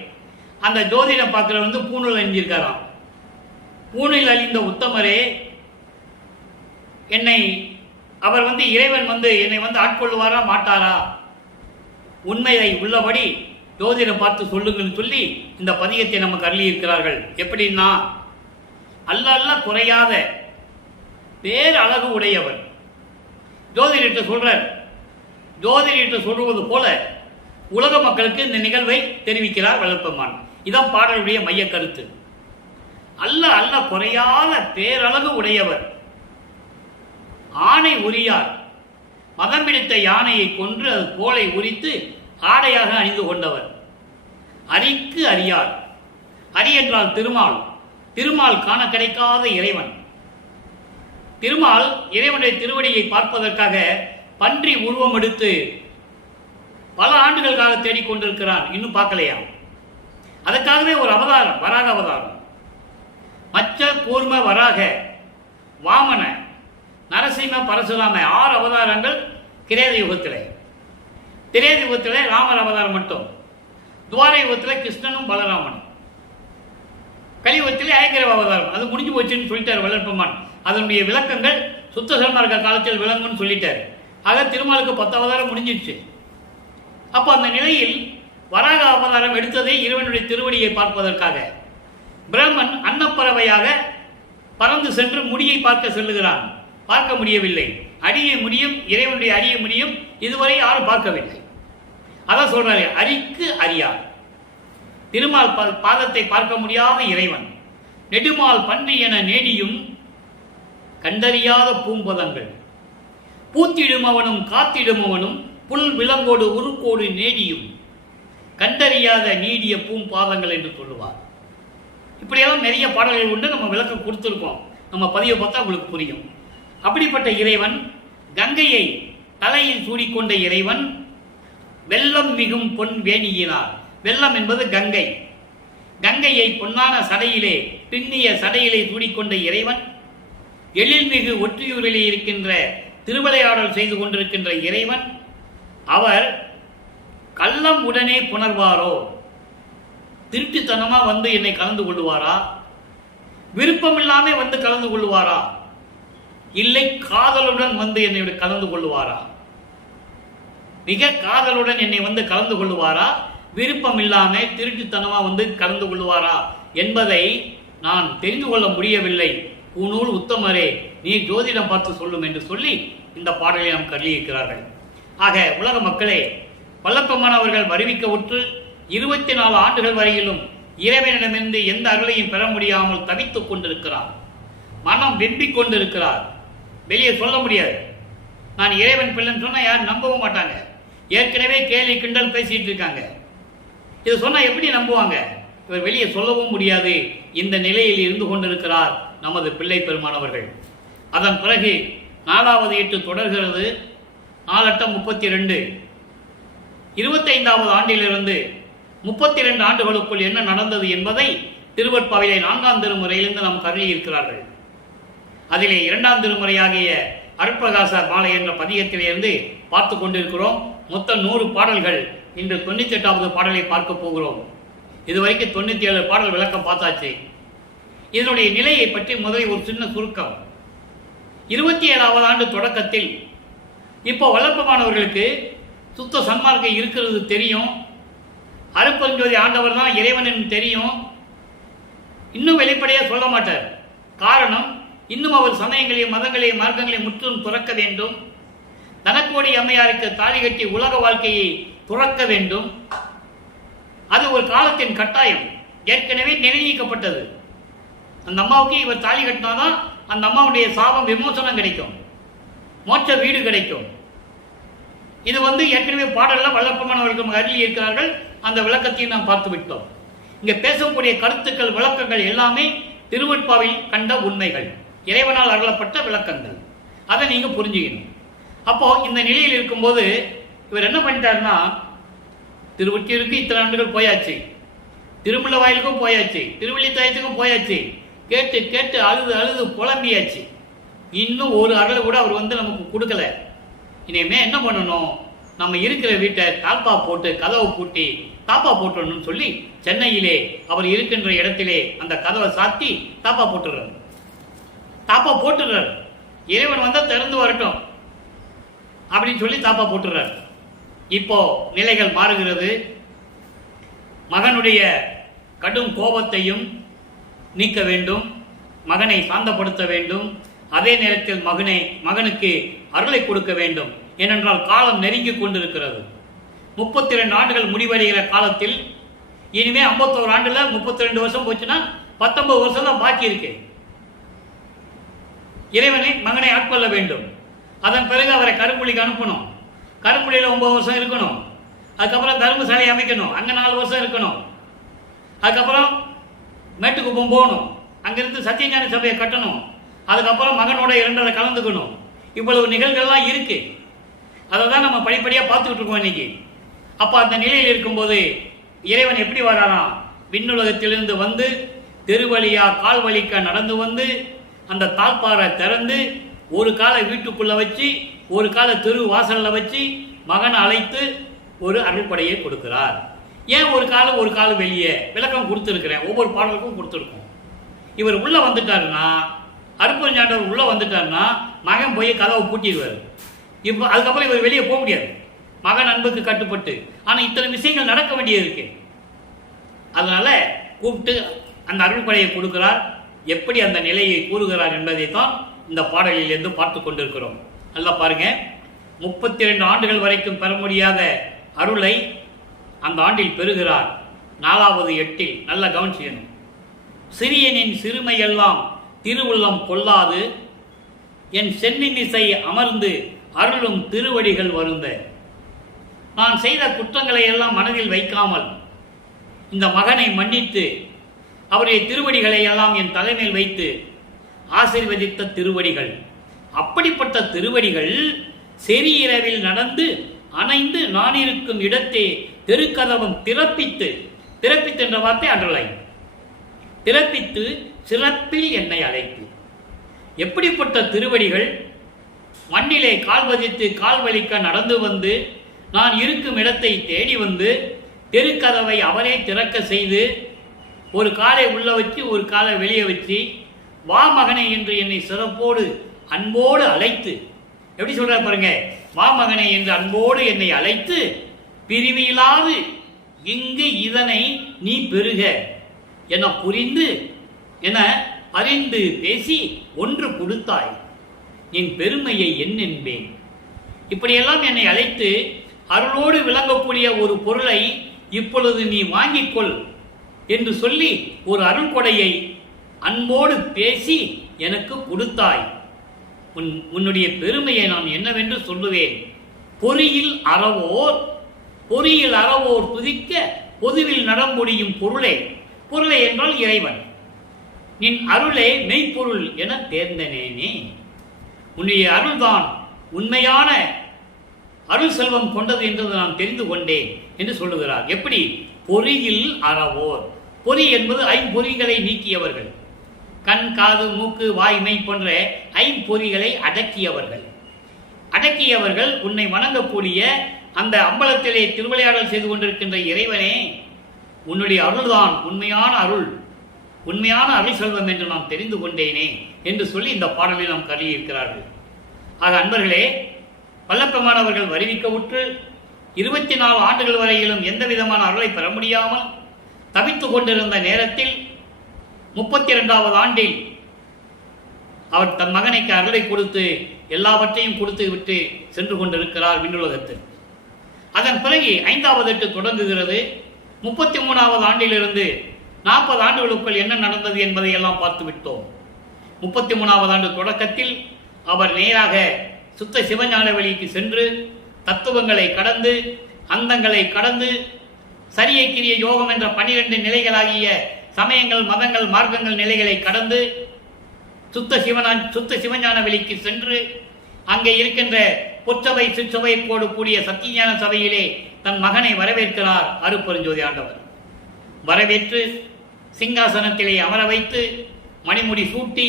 அந்த ஜோதிடம் பார்க்கிறவர் வந்து பூணூல் அணிஞ்சிருக்காராம். பூணில் அணிந்த உத்தமரே, என்னை அவர் வந்து இறைவன் வந்து என்னை வந்து ஆட்கொள்ளுவாரா மாட்டாரா, உண்மையை உள்ளபடி ஜோதிடம் பார்த்து சொல்லுங்கன்னு சொல்லி இந்த பதிகத்தை நமக்கு அருளி இருக்கிறார்கள். எப்படின்னா, அல்ல குறையாத பேரழகு உடையவர். ஜோதிடத்தை சொல்றார். ஜோதிடத்தை சொல்வது போல உலக மக்களுக்கு இந்த நிகழ்வை தெரிவிக்கிறார் வள்ளற்பெருமான். இதான் பாடலுடைய மைய கருத்து. அல்ல குறையாத பேரழகு உடையவர், ஆணை உரியார், மதம் பிடித்த யானையை கொன்று அது கோலை உரித்து ஆடையாக அணிந்து கொண்டவர், அரிக்கு அறியார். அரி என்றால் திருமால். திருமால் காண கிடைக்காத இறைவன். திருமால் இறைவனுடைய திருவடியை பார்ப்பதற்காக பன்றி உருவம் எடுத்து பல ஆண்டுகளுக்காக தேடிக்கொண்டிருக்கிறான். இன்னும் பார்க்கலையா? அதற்காகவே ஒரு அவதாரம், வராக அவதாரம். மச்ச கூர்ம வராக வாமன நரசிம்ம பரசுராம 6 அவதாரங்கள் கிரேத யுகத்திலே. திரேத யுகத்திலே ராமர் அவதாரம் மட்டும். துவார யுகத்தில் கிருஷ்ணனும் பலராமனும். கலியுகத்திலே ஐக்கிரவ அவதாரம். அது முடிஞ்சு போச்சுன்னு சொல்லிட்டார் வள்ளற்பெருமான். அதனுடைய விளக்கங்கள் சுத்த சன்மார்க்க காலத்தில் விளங்குன்னு சொல்லிட்டார். ஆக திருமாலுக்கு 10 அவதாரம் முடிஞ்சிடுச்சு. அப்போ அந்த நிலையில் வராக அவதாரம் எடுத்ததே இறைவனுடைய திருவடியை பார்ப்பதற்காக. பிரம்மன் அன்னப்பறவையாக பறந்து சென்று முடியை பார்க்க செல்லுகிறான். பார்க்க முடியவில்லை. அடியை முடியும், இறைவனுடைய அடியை முடியும், இதுவரை யாரும் பார்க்கவில்லை. அதான் சொல்றாரு, அரிக்கு அறியார். திருமால் பாதத்தை பார்க்க முடியாத இறைவன். நெடுமால் பன்றி என நேடியும் கண்டறியாத பூம்பதங்கள், பூத்திடுமவனும் காத்திடுமவனும் புல் விலங்கோடு உருக்கோடு நேடியும் கண்டறியாத நீடிய பூம்பாதங்கள் என்று சொல்லுவார். இப்படியெல்லாம் நிறைய பாடல்கள் உண்டு. நம்ம விளக்கம் கொடுத்துருக்கோம். நம்ம பதிவை பார்த்தா உங்களுக்கு புரியும். அப்படிப்பட்ட இறைவன், கங்கையை தலையில் சூடிக்கொண்ட இறைவன், வெள்ளம் மிகும் பொன் வேணியினார். வெள்ளம் என்பது கங்கை. கங்கையை பொன்னான சடையிலே, பின்னிய சடையிலே சூடிக்கொண்ட இறைவன், எழில்மிகு ஒற்றியூரிலே இருக்கின்ற திருவிளையாடல் செய்து கொண்டிருக்கின்ற இறைவன், அவர் கள்ளம் உடனே புணர்வாரோ, திருட்டுத்தனமா வந்து என்னை கலந்து கொள்ளுவாரா, விருப்பம் இல்லாம வந்து கலந்து கொள்ளுவாரா, இல்லை காதலுடன் வந்து என்னை கலந்து கொள்ளுவாரா, மிக காதலுடன் என்னை வந்து கலந்து கொள்ளுவாரா, விருப்பம் இல்லாம திருட்டுத்தனமா வந்து கலந்து கொள்ளுவாரா என்பதை நான் தெரிந்து கொள்ள முடியவில்லை. பூணூல் உத்தமரே, நீ ஜோதிடம் பார்த்து சொல்லும் என்று சொல்லி இந்த பாடலை நாம் கருளியிருக்கிறார்கள். ஆக உலக மக்களே, வள்ளற்பெருமான் அவர்கள் வருவிக்க உற்று 24 ஆண்டுகள் வரையிலும் இறைவனிடமிருந்து எந்த அருளையும் பெற முடியாமல் தவித்துக் கொண்டிருக்கிறார். மனம் வெம்பிக் கொண்டிருக்கிறார். வெளியே சொல்ல முடியாது. நான் இறைவன் பிள்ளைன்னு சொன்னா யாரும் நம்பவும் மாட்டாங்க. ஏற்கனவே கேலி கிண்டல் பேசிட்டு இருக்காங்க. இது சொன்னா எப்படி நம்புவாங்க? இவர் வெளியே சொல்லவும் முடியாது. இந்த நிலையில் இருந்து கொண்டிருக்கிறார் நமது பிள்ளை பெருமானவர்கள். அதன் பிறகு 4வது எட்டு தொடர்கிறது. 4×8 32. 25வது ஆண்டிலிருந்து 32 ஆண்டுகளுக்குள் என்ன நடந்தது என்பதை திருவற்பாவிலே 4ஆம் திருமுறையிலிருந்து நாம் கருதி இருக்கிறார்கள். அதிலே 2ஆம் திருமுறையாகிய அருட்பிரகாச மாலை என்ற பதிகத்திலிருந்து பார்த்து கொண்டிருக்கிறோம். மொத்தம் 100 பாடல்கள். இன்று 98வது பாடலை பார்க்க போகிறோம். இதுவரைக்கும் 97 பாடல் விளக்கம் பார்த்தாச்சு. இதனுடைய நிலையை பற்றி முதலில் ஒரு சின்ன சுருக்கம். 27வது ஆண்டு தொடக்கத்தில் இப்போ வள்ளற்பெருமானவர்களுக்கு சுத்த சன்மார்க்கம் இருக்கிறது தெரியும். அருட்பெருஞ்சோதி ஆண்டவர் தான் இறைவன் தெரியும். இன்னும் வெளிப்படையாக சொல்ல மாட்டார். காரணம், இன்னும் அவர் சமயங்களையும் மதங்களையும் மார்க்கங்களையும் முற்றிலும் துறக்க வேண்டும். தனக்கோடி அம்மையாருக்கு தாலி கட்டி உலக வாழ்க்கையை துறக்க வேண்டும். அது ஒரு காலத்தின் கட்டாயம். ஏற்கனவே நிர்ணயிக்கப்பட்டது. அந்த அம்மாவுக்கு இவர் தாலி கட்டினாதான் அந்த அம்மாவுடைய சாபம் விமோசனம் கிடைக்கும், மோட்ச வீடு கிடைக்கும். இது ஏற்கனவே பாடல்ல வள்ளற்பெருமானவர்கள் அருளி இருக்கிறார்கள். அந்த விளக்கத்தையும் நாம் பார்த்து விட்டோம். இங்க பேசக்கூடிய கருத்துக்கள், விளக்கங்கள் எல்லாமே திருவற்பாவில் கண்ட உண்மைகள், இறைவனால் அருளப்பட்ட விளக்கங்கள். அதை நீங்க புரிஞ்சுக்கணும். அப்போ இந்த நிலையில் இருக்கும்போது இவர் என்ன பண்ணிட்டாருன்னா, திருவொற்றியூருக்கு இத்தனை ஆண்டுகள் போயாச்சு, திருமுல்ல வாயிலுக்கும் போயாச்சு, திருவள்ளித்தாயத்துக்கும் போயாச்சு, கேட்டு கேட்டு அழுது அழுது புலம்பியாச்சு. இன்னும் ஒரு அருளை கூட அவர் நமக்கு கொடுக்கல. இனிமே என்ன பண்ணணும், நம்ம இருக்கிற வீட்டை தாப்பா போட்டு கதவை பூட்டி தாப்பா போட்டுடணும்னு சொல்லி சென்னையிலே அவர் இருக்கின்ற இடத்திலே அந்த கதவை சாத்தி தாப்பா போட்டுடுறாரு. தாப்பா போட்டுடுறாரு. இறைவன் வந்தால் திறந்து வரட்டும் அப்படின்னு சொல்லி தாப்பா போட்டுடுறாரு. இப்போ நிலைகள் மாறுகிறது. மகனுடைய கடும் கோபத்தையும் நீக்க வேண்டும், மகனை சாந்தப்படுத்த வேண்டும். அதே நேரத்தில் மகனுக்கு அருளை கொடுக்க வேண்டும். ஏனென்றால் காலம் நெருங்கி கொண்டிருக்கிறது. 32 ஆண்டுகள் முடிவடைகிற காலத்தில் இனிமே 51 ஆண்டுல 32 வருஷம் போச்சுன்னா 19 வருஷம் தான் பாக்கி இருக்கு. இறைவனை மகனை ஆட்கொள்ள வேண்டும். அதன் பிறகு அவரை கரும்புலிக்கு அனுப்பணும். கரும்புலியில் 9 வருஷம் இருக்கணும். அதுக்கப்புறம் தர்மசாலை அமைக்கணும், அங்கே 4 வருஷம் இருக்கணும். அதுக்கப்புறம் மேட்டுக்குப்பம் போகணும், அங்கிருந்து சத்தியஞான சபையை கட்டணும். அதுக்கப்புறம் மகனோட 2 கலந்துக்கணும். இவ்வளவு நிகழ்வுகள்லாம் இருக்கு. அதை தான் நம்ம படிப்படியாக பார்த்துக்கிட்டு இருக்கோம் இன்னைக்கு. அப்போ அந்த நிலையில் இருக்கும்போது இறைவன் எப்படி வராராம், விண்ணுலகத்திலிருந்து வந்து தெருவழியா கால் வலிக்க நடந்து வந்து அந்த தாழ்பாறை திறந்து ஒரு காலை வீட்டுக்குள்ள வச்சு ஒரு காலை தெரு வாசல்ல வச்சு மகனை அழைத்து ஒரு அருள்படையை கொடுக்கிறார். ஏன் ஒரு கால் வெளியே விளக்கம் கொடுத்துருக்கிறேன், ஒவ்வொரு பாடலுக்கும் கொடுத்துருக்கோம். இவர் உள்ள வந்துட்டாருன்னா, அருட்பெருஞ்சாண்டவர் உள்ள வந்துட்டாருன்னா மகன் போய் கதவை பூட்டிடுவார். இப்போ அதுக்கப்புறம் இவர் வெளியே போக முடியாது, மகன் அன்புக்கு கட்டுப்பட்டு. ஆனால் இத்தனை விஷயங்கள் நடக்க வேண்டியது இருக்கு. அதனால கூப்பிட்டு அந்த அருள்படையை கொடுக்கிறார். எப்படி அந்த நிலையை கூறுகிறார் என்பதை தான் இந்த பாடலிலிருந்து பார்த்து கொண்டிருக்கிறோம். நல்லா பாருங்க. 32 ஆண்டுகள் வரைக்கும் பெற முடியாத அருளை அந்த ஆண்டில் பெறுகிறார். 4வது எட்டில் நல்ல கவனிச்சிக்கணும். சிறியனின் சிறுமையெல்லாம் திருவுள்ளம் கொள்ளாது என் சென்னிமிசை அமர்ந்து அருளும் திருவடிகள் வருந்த. நான் செய்த குற்றங்களை எல்லாம் மனதில் வைக்காமல் இந்த மகனை மன்னித்து அவருடைய திருவடிகளை எல்லாம் என் தலைமையில் வைத்து ஆசீர்வதித்த திருவடிகள். அப்படிப்பட்ட திருவடிகள் செறி இரவில் நடந்து அணைந்து நான் இருக்கும் இடத்தே தெருக்கதவம் திறப்பித்து என்ற வார்த்தை அன்றலை திறப்பித்து சிறப்பில் என்னை அழைத்து. எப்படிப்பட்ட திருவடிகள் மண்ணிலே கால் பதித்து கால் வலிக்க நடந்து வந்து நான் இருக்கும் இடத்தை தேடி வந்து தெருக்கதவை அவரே திறக்க செய்து ஒரு காலை உள்ள வச்சு ஒரு காலை வெளியே வச்சு வா மகனே என்று என்னை சிறப்போடு அன்போடு அழைத்து. எப்படி சொல்ற பாருங்க, வா மகனே என்று அன்போடு என்னை அழைத்து பிரிவிலாது இங்கு இதனை நீ பெறுக என புரிந்து என அறிந்து பேசி ஒன்று கொடுத்தாய் என் பெருமையை என்பேன். இப்படியெல்லாம் என்னை அழைத்து அருளோடு விளங்கக்கூடிய ஒரு பொருளை இப்பொழுது நீ வாங்கிக்கொள் என்று சொல்லி ஒரு அருள் கொடையை அன்போடு பேசி எனக்கு கொடுத்தாய். உன்னுடைய பெருமையை நான் என்னவென்று சொல்லுவேன். பொறியில் அறவோர் துதிக்க பொதுவில் நடமுடியும் பொருளே என்றால் இறைவன். நின் அருளே மெய்ப்பொருள் என தேர்ந்தனேனே. உன்னுடைய அருள்தான் உண்மையான அருள் செல்வம் கொண்டது என்று நான் தெரிந்து கொண்டேன் என்று சொல்லுகிறார். எப்படி? பொறியில் அறவோர். பொறி என்பது ஐம்பொறிகளை நீக்கியவர்கள். கண், காது, மூக்கு, வாய்மை போன்ற ஐம்பொறிகளை அடக்கியவர்கள் உன்னை வணங்கக்கூடிய அந்த அம்பலத்திலே திருவிளையாடல் செய்து கொண்டிருக்கின்ற இறைவனே, உன்னுடைய அருள்தான் உண்மையான அருள் செல்வம் என்று நான் தெரிந்து கொண்டேனே என்று சொல்லி இந்த பாடலில் நாம் கருதியிருக்கிறார்கள். ஆக அன்பர்களே, வல்லப்பெருமானவர்கள் வருவிக்க உற்று 24 ஆண்டுகள் வரையிலும் எந்த விதமான அருளை பெற முடியாமல் தவித்துக் கொண்டிருந்த நேரத்தில் 32வது ஆண்டில் அவர் தன் மகனுக்கு அருளை கொடுத்து எல்லாவற்றையும் கொடுத்து விட்டு சென்று கொண்டிருக்கிறார் விண்ணுலகத்தில். அதன் பிறகு 5வது எட்டு தொடங்குகிறது. 33வது ஆண்டிலிருந்து 40 ஆண்டுகளுக்குள் என்ன நடந்தது என்பதை எல்லாம் பார்த்து விட்டோம். 33வது ஆண்டு தொடக்கத்தில் அவர் நேராக சுத்த சிவஞான வழிக்கு சென்று தத்துவங்களை கடந்து அந்தங்களை கடந்து சரியை கிரிய யோகம் என்ற 12 நிலைகளாகிய சமயங்கள், மதங்கள், மார்க்கங்கள் நிலைகளை கடந்து சுத்த சிவஞான வெளிக்கு சென்று அங்கே இருக்கின்ற பொற்சபை சிற்சபை கூடிய சத்தியஞான சபையிலே தன் மகனை வரவேற்கிறார் அருட்பெருஞ்சோதி ஆண்டவர். வரவேற்று சிங்காசனத்திலே அமர வைத்து மணிமுடி சூட்டி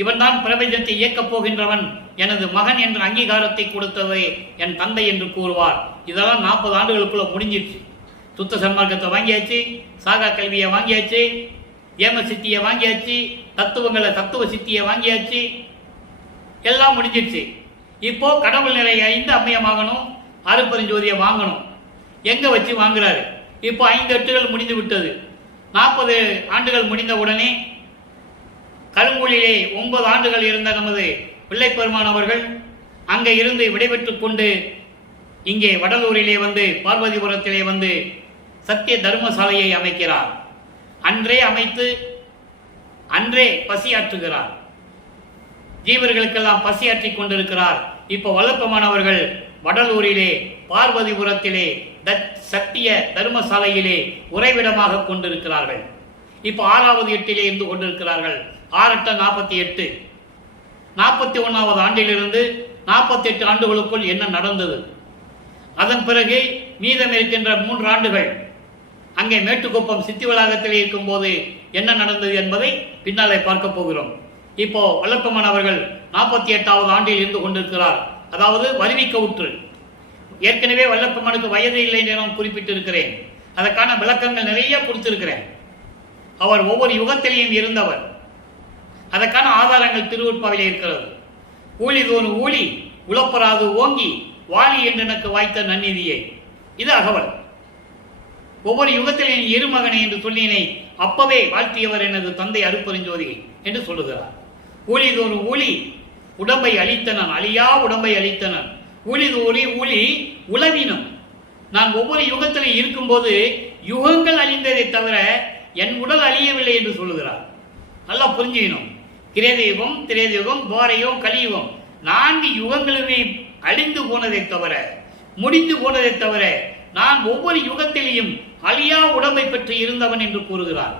இவன்தான் பிரபஞ்சத்தை இயக்கப் போகின்றவன், எனது மகன் என்ற அங்கீகாரத்தை கொடுத்ததை என் தந்தை என்று கூறுவார். இதெல்லாம் 40 ஆண்டுகளுக்குள்ள முடிஞ்சிருச்சு. சுத்த சன்மார்க்கத்தை வாங்கியாச்சு, சாகா கல்வியை வாங்கியாச்சு, ஏம சித்தியை வாங்கியாச்சு, தத்துவ சித்தியை வாங்கியாச்சு, எல்லாம் முடிஞ்சிருச்சு. இப்போ கடவுள் நிலை 5 அம்மையமாகணும், அருப்பெருஞ்சோதியை வாங்கணும். எங்க வச்சு வாங்குறாரு? இப்போ 5 எட்டுகள் முடிந்து விட்டது. 40 ஆண்டுகள் முடிந்த உடனே கருங்கூலிலே 9 ஆண்டுகள் இருந்த நமது பிள்ளைப்பெருமான் அவர்கள் அங்கே இருந்து விடைபெற்றுக் கொண்டு இங்கே வடலூரிலே வந்து பார்வதிபுரத்திலே வந்து சத்திய தர்மசாலையை அமைக்கிறார். அன்றே அமைத்து அன்றே பசியாற்றுகிறார். ஜீவர்களுக்கெல்லாம் பசியாற்றிக் கொண்டிருக்கிறார். இப்போ வல்லப்பெருமான் அவர்கள் வடலூரிலே பார்வதிபுரத்திலே சத்திய தர்மசாலையிலே உறைவிடமாக கொண்டிருக்கிறார்கள். இப்போ 6வது எட்டிலே இருந்து கொண்டிருக்கிறார்கள். 6 48 41வது ஆண்டிலிருந்து 48 ஆண்டுகளுக்குள் என்ன நடந்தது, அதன் பிறகு மீதம் இருக்கின்ற 3 ஆண்டுகள் அங்கே மேட்டுக்குப்பம் சித்தி வளாகத்தில் இருக்கும் போது என்ன நடந்தது என்பதை பின்னாலே பார்க்க போகிறோம். இப்போ வல்லப்பெருமான் அவர்கள் 48வது ஆண்டில் இருந்து கொண்டிருக்கிறார். அதாவது வருவிக்க உற்று. ஏற்கனவே வல்லப்பெருமானுக்கு வயது இல்லை என்று நான் குறிப்பிட்டிருக்கிறேன். அதற்கான விளக்கங்கள் நிறைய கொடுத்திருக்கிறேன். அவர் ஒவ்வொரு யுகத்திலையும் இருந்தவர். அதற்கான ஆதாரங்கள் திருவுட்பாவிலே இருக்கிறது. ஊழிதோறு ஊழி உளப்பராது ஓங்கி வாலி என்று எனக்கு வாய்த்த நன்னிதியை, இது அகவல். ஒவ்வொரு யுகத்திலேயும் இருமகனை என்று சொல்லினை அப்பவே வாழ்த்தியவர் எனது தந்தை அருப்பெருஞ்சோதி என்று சொல்லுகிறார். ஊழிதோறு ஊழி உடம்பை அளித்தனன், அழியா உடம்பை அளித்தனன். ஊழிதோறி ஊழி உளவினும், நான் ஒவ்வொரு யுகத்திலும் இருக்கும்போது யுகங்கள் அழிந்ததை தவிர என் உடல் அழியவில்லை என்று சொல்லுகிறார். நல்லா புரிஞ்சுக்கணும். கிரேதயுகம், திரேதயுகம், துவாரயுகம், கலியுகம் 4 யுகங்களுமே அழிந்து போனதை தவிர, முடிந்து போனதை தவிர நான் ஒவ்வொரு யுகத்திலேயும் அழியா உடம்பை பெற்று இருந்தவன் என்று கூறுகிறார்.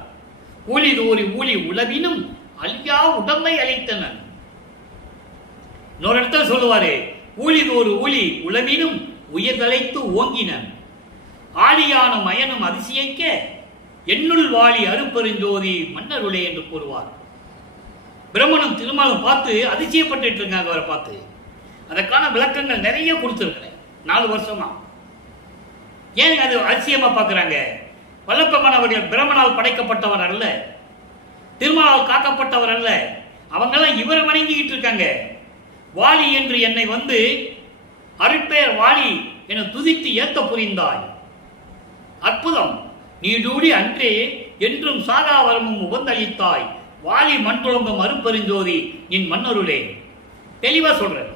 ஊழிதோறி ஊழி உளவினும் அழியா உடம்பை அளித்தனன். இன்னொரு இடத்துல சொல்லுவாரு, ஊழிதோறு ஊழி உளவினும் உயர்தலைத்து ஓங்கினன். ஆழியான மயனும் அதிசயிக்க என்னுள் வாழி அருப்பெருஞ்சோதி மன்னருளே என்று கூறுவார். பிரம்மனும் திருமாலும் பார்த்து அதிசயப்பட்டு இருக்காங்க அவரை பார்த்து. அதற்கான விளக்கங்கள் நிறைய கொடுத்திருக்கிறேன் 4 வருஷமா. ஏன் அது அதிசயமா பார்க்கிறாங்க? வல்லப்பெருமான் அவர்கள் பிரம்மனால் படைக்கப்பட்டவர் அல்ல, திருமாலால் காக்கப்பட்டவர் அல்ல. அவங்கெல்லாம் இவரை வணங்கிக்கிட்டு இருக்காங்க. வாலி என்று என்னை வந்து அருட்பெயர் வாலி என துதித்து ஏத்த புரிந்தாய். அற்புதம். நீடூடி அன்றே என்றும் சாகாவரமும் உபந்தளித்தாய். வாலி மண்புழங்கும் அருப்பெருஞ்சோதி என் மன்னருளே. தெளிவா சொல்றேன்.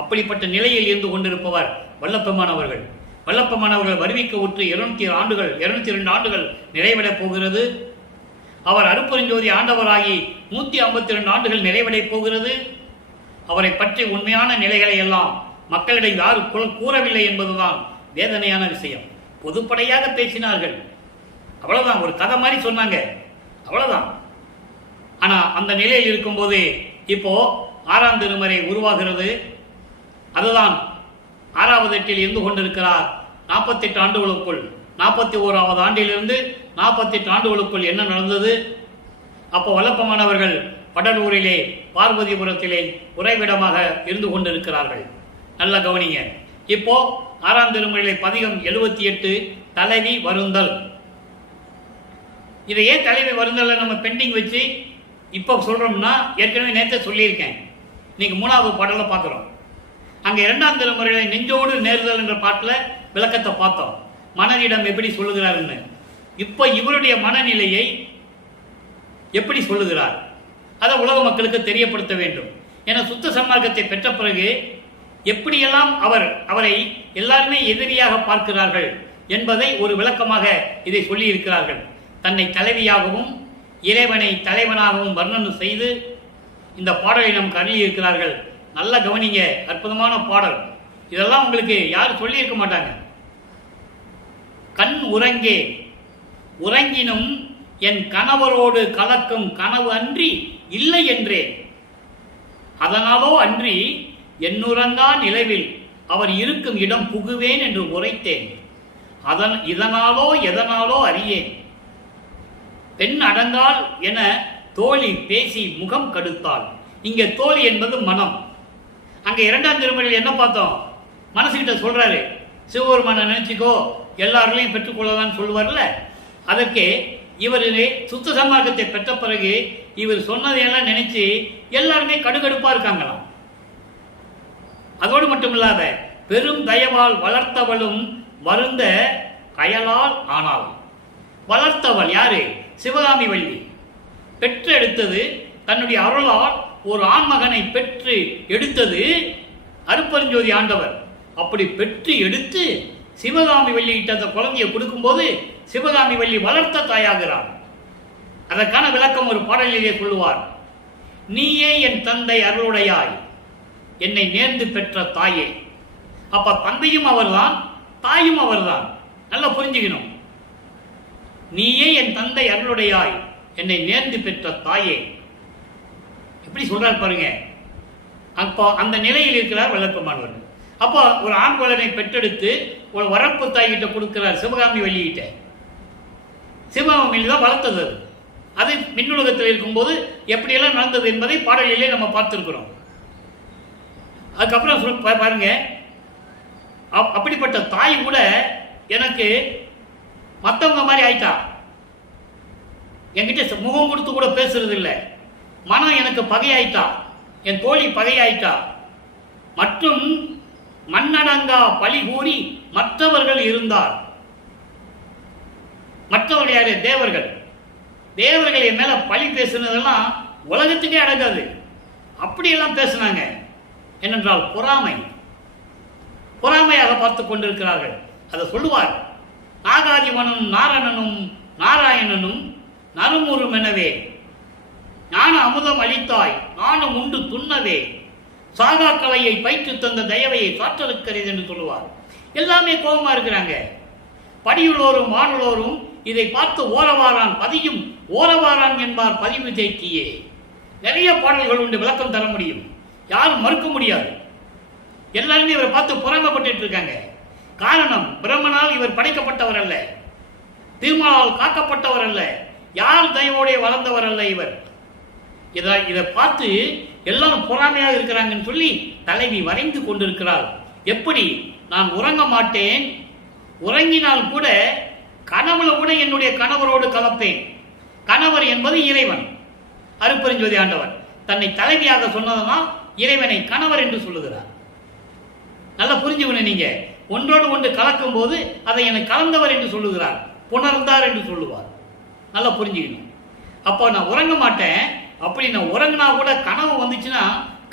அப்படிப்பட்ட நிலையில் இருந்து கொண்டிருப்பவர் வல்லப்பெருமான் அவர்கள். வல்லப்பெருமான் அவர்கள் வருவிக்க உற்று 202 ஆண்டுகள் நிறைவடைப் போகிறது. அவர் அருப்பெருஞ்சோதி ஆண்டவராகி 152 ஆண்டுகள் நிறைவடைப் போகிறது. அவரை பற்றி உண்மையான நிலைகளை எல்லாம் மக்களிடம் யாரும் கூறவில்லை என்பதுதான் வேதனையான விஷயம். பொதுப்படையாக பேசினார்கள், அவ்வளவுதான். ஒரு கதை மாதிரி சொன்னாங்க, அவ்வளவுதான். ஆனா அந்த நிலையில் இருக்கும்போது இப்போ 6ஆம் திருமறை உருவாகிறது. அதுதான் 6வது எட்டில் இருந்து கொண்டிருக்கிறார். 48 ஆண்டுகளுக்குள் 41வது ஆண்டிலிருந்து 48 ஆண்டுகளுக்குள் என்ன நடந்தது? அப்போ வல்லப்பெருமான் அவர்கள் வடலூரிலே பார்வதிபுரத்திலே உறைவிடமாக இருந்து கொண்டிருக்கிறார்கள். நல்ல கவனிங்க. இப்போ 6ஆம் திருமுறையிலே பதிகம் 78 தலைவி வருந்தல். இதை ஏன் தலைவி வருந்தல் நம்ம பெண்டிங் வச்சு இப்போ சொல்றோம்னா, ஏற்கனவே நேற்று சொல்லியிருக்கேன். இன்னைக்கு 3வது பாடல பார்க்கிறோம். அங்கே 2ஆம் திருமுறையில நெஞ்சோடு நேர்தல் என்ற பாட்டில் விளக்கத்தை பார்த்தோம். மனதிடம் எப்படி சொல்லுகிறாருன்னு. இப்போ இவருடைய மனநிலையை எப்படி சொல்லுகிறார் அதை உலக மக்களுக்கு தெரியப்படுத்த வேண்டும். என சுத்த சன்மார்க்கத்தை பெற்ற பிறகு எப்படியெல்லாம் அவரை எல்லாருமே எதிரியாக பார்க்கிறார்கள் என்பதை ஒரு விளக்கமாக இதை சொல்லி இருக்கிறார்கள். தன்னை தலைவியாகவும் இறைவனை தலைவனாகவும் வர்ணனை செய்து இந்த பாடலை நமக்கு அருளி இருக்கிறார்கள். நல்ல கவனிங்க, அற்புதமான பாடல். இதெல்லாம் உங்களுக்கு யாரும் சொல்லி இருக்க மாட்டாங்க. கண் உறங்கே உறங்கினும் என் கணவரோடு கலக்கும் கனவு அன்றி இல்லை என்றே, அதனாலோ அன்றி என்னுறங்கா நிலவில் அவர் இருக்கும் இடம் புகுவேன் என்று உரைத்தேன். இதனாலோ எதனாலோ அறியேன். பெண் அடங்கால் என தோழி பேசி முகம் கடுத்தாள். இங்க தோழி என்பது மனம். அங்க 2ஆம் திருமுறையில் என்ன பார்த்தோம்? மனசுகிட்ட சொல்றாரு, சிவபெருமான நினைச்சுக்கோ, எல்லாரையும் பெற்றுக்கொள்ளலாம்னு சொல்லுவார்ல. அதற்கு இவர் சுத்த சன்மார்க்கத்தை பெற்ற பிறகு இவர் சொன்னதையெல்லாம் நினைச்சு எல்லாருமே கடுகடுப்பா இருக்காங்களாம். அதோடு மட்டுமில்லாத பெரும் தயவால் வளர்த்தவளும் வருந்த கயலால் ஆனாள். வளர்த்தவள் யாரு? சிவகாமி வள்ளி. பெற்று எடுத்தது, தன்னுடைய அருளால் ஒரு ஆண்மகனை பெற்று எடுத்தது அருட்பெருஞ்சோதி ஆண்டவர். அப்படி பெற்று எடுத்து சிவகாமி வள்ளியிட்ட அந்த குழந்தையை கொடுக்கும்போது சிவகாமி வள்ளி வளர்த்த தாயாகிறார். அதற்கான விளக்கம் ஒரு பாடலிலே சொல்லுவார். நீயே என் தந்தை அருளுடையாய், என்னை நேர்ந்து பெற்ற தாயே. அப்ப தந்தையும் அவர்தான், தாயும் அவர்தான். நல்லா புரிஞ்சுக்கணும். நீயே என் தந்தை அருளுடையாய், என்னை நேர்ந்து பெற்ற தாயே. எப்படி சொல்றார் பாருங்க. அப்போ அந்த நிலையில் இருக்கிறார் வல்லற்பெருமானவர். அப்போ ஒரு ஆண் குழந்தை பெற்றெடுத்து ஒரு வரப்பு தாய்கிட்ட கொடுக்கிறார், சிவகாமி வள்ளிகிட்ட. சிவகாமி தான் வளர்த்தது. அது மின்னுலகத்தில் இருக்கும்போது எப்படியெல்லாம் நடந்தது என்பதை பாடலிலே நம்ம பார்த்திருக்கிறோம். அதுக்கப்புறம் பாருங்க, அப்படிப்பட்ட தாய் கூட எனக்கு மற்றவங்க மாதிரி ஆயிட்டா. என்கிட்ட முகம் கொடுத்து கூட பேசுறது இல்லை. மனம் எனக்கு பகையாயிட்டா, என் தோழி பகையாயிட்டா. மற்றும் மண்ணடங்கா பழி கூறி மற்றவர்கள் இருந்தார். மற்றவர்கள் யாரு? தேவர்கள். தேவர்கள் என் மேல பழி பேசுனதெல்லாம் உலகத்துக்கே அடங்காது. அப்படியெல்லாம் பேசினாங்க. என்னென்றால் பொறாமை, பொறாமையாக பார்த்து கொண்டிருக்கிறார்கள். அதை சொல்லுவார். நாகாதிவனும் நாரணனும் நாராயணனும் நறுமுறும் எனவே ஞான அமுதம் அளித்தாய், நானும் உண்டு துண்ணவே சாகா கலையை பயிற்று தந்த தயவையை காற்றறுக்கிறது என்று சொல்லுவார். எல்லாமே கோபமா இருக்கிறாங்க. படியுள்ளோரும் வானுள்ளோரும் இதை பார்த்து ஓரவாரான் பதியும் ஓரவாரான் என்பார் பதிவு தேக்கியே. நிறைய பாடல்கள் உண்டு, விளக்கம் தர முடியும், யாரும் மறுக்க முடியாது. எல்லாருமே இவரை பார்த்து பொறாமைப்பட்டு இருக்காங்க. காரணம், பிரம்மனால் இவர் படைக்கப்பட்டவர் அல்ல, திருமாலால் காக்கப்பட்டவர் அல்ல, யார் தயவோடைய வளர்ந்தவர் அல்ல இவர். இதை பார்த்து எல்லாரும் பொறாமையாக இருக்கிறாங்கன்னு சொல்லி தலைவி வரைந்து கொண்டிருக்கிறார். எப்படி? நான் உறங்க மாட்டேன், உறங்கினால் கூட கனவுல கூட என்னுடைய கணவரோடு கலப்பேன். கணவர் என்பது இறைவன், அருட்பெருஞ்சோதி ஆண்டவர். தன்னை தலைவியாக சொன்னதனால் இறைவனை கணவர் என்று சொல்லுகிறார். நல்லா புரிஞ்சுக்கணும். நீங்க ஒன்றோடு ஒன்று கலக்கும் போது அதை எனக்கு கலந்தவர் என்று சொல்லுகிறார், புணர்ந்தார் என்று சொல்லுவார். நல்லா புரிஞ்சுக்கணும். அப்போ நான் உறங்க மாட்டேன். அப்படி நான் உறங்கினா கூட கனவு வந்துச்சுன்னா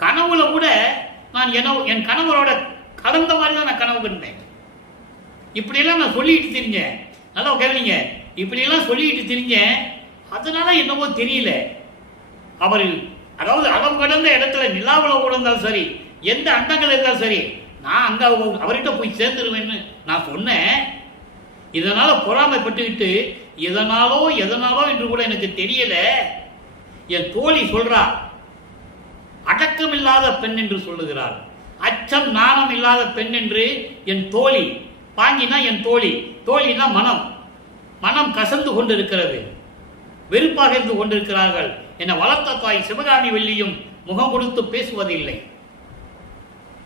கனவுல கூட நான் என் கணவரோட கலந்த மாதிரி தான் நான் கனவு கண்டேன். இப்படியெல்லாம் நான் சொல்லிட்டு திரிஞ்சேன். நல்லா கேளுங்க. இப்படியெல்லாம் சொல்லிட்டு திரிஞ்சேன். அதனால என்னவோ தெரியல, அவர் அதாவது அளவு கடந்த இடத்துல நிலாவில் உடந்தாலும் சரி, எந்த அண்டங்கள் இருந்தாலும் சரி, நான் அங்க அவர்கிட்ட போய் சேர்ந்துருவேன்னு நான் சொன்னேன். இதனால பொறாமைப்பட்டுக்கிட்டு எதனாலோ என்று கூட எனக்கு தெரியல. என் தோழி சொல்றா, அடக்கமில்லாத பெண் என்று சொல்லுகிறார். அச்சம் நாணம் இல்லாத பெண் என்று என் தோழி. பாங்கினா என் தோழி, தோழினா மனம். மனம் கசந்து கொண்டிருக்கிறது, வெறுப்பாக இருந்து கொண்டிருக்கிறார்கள். என்னை வளர்த்த தாய் சிவகாமி வள்ளியும் முகம் கொடுத்து பேசுவதில்லை.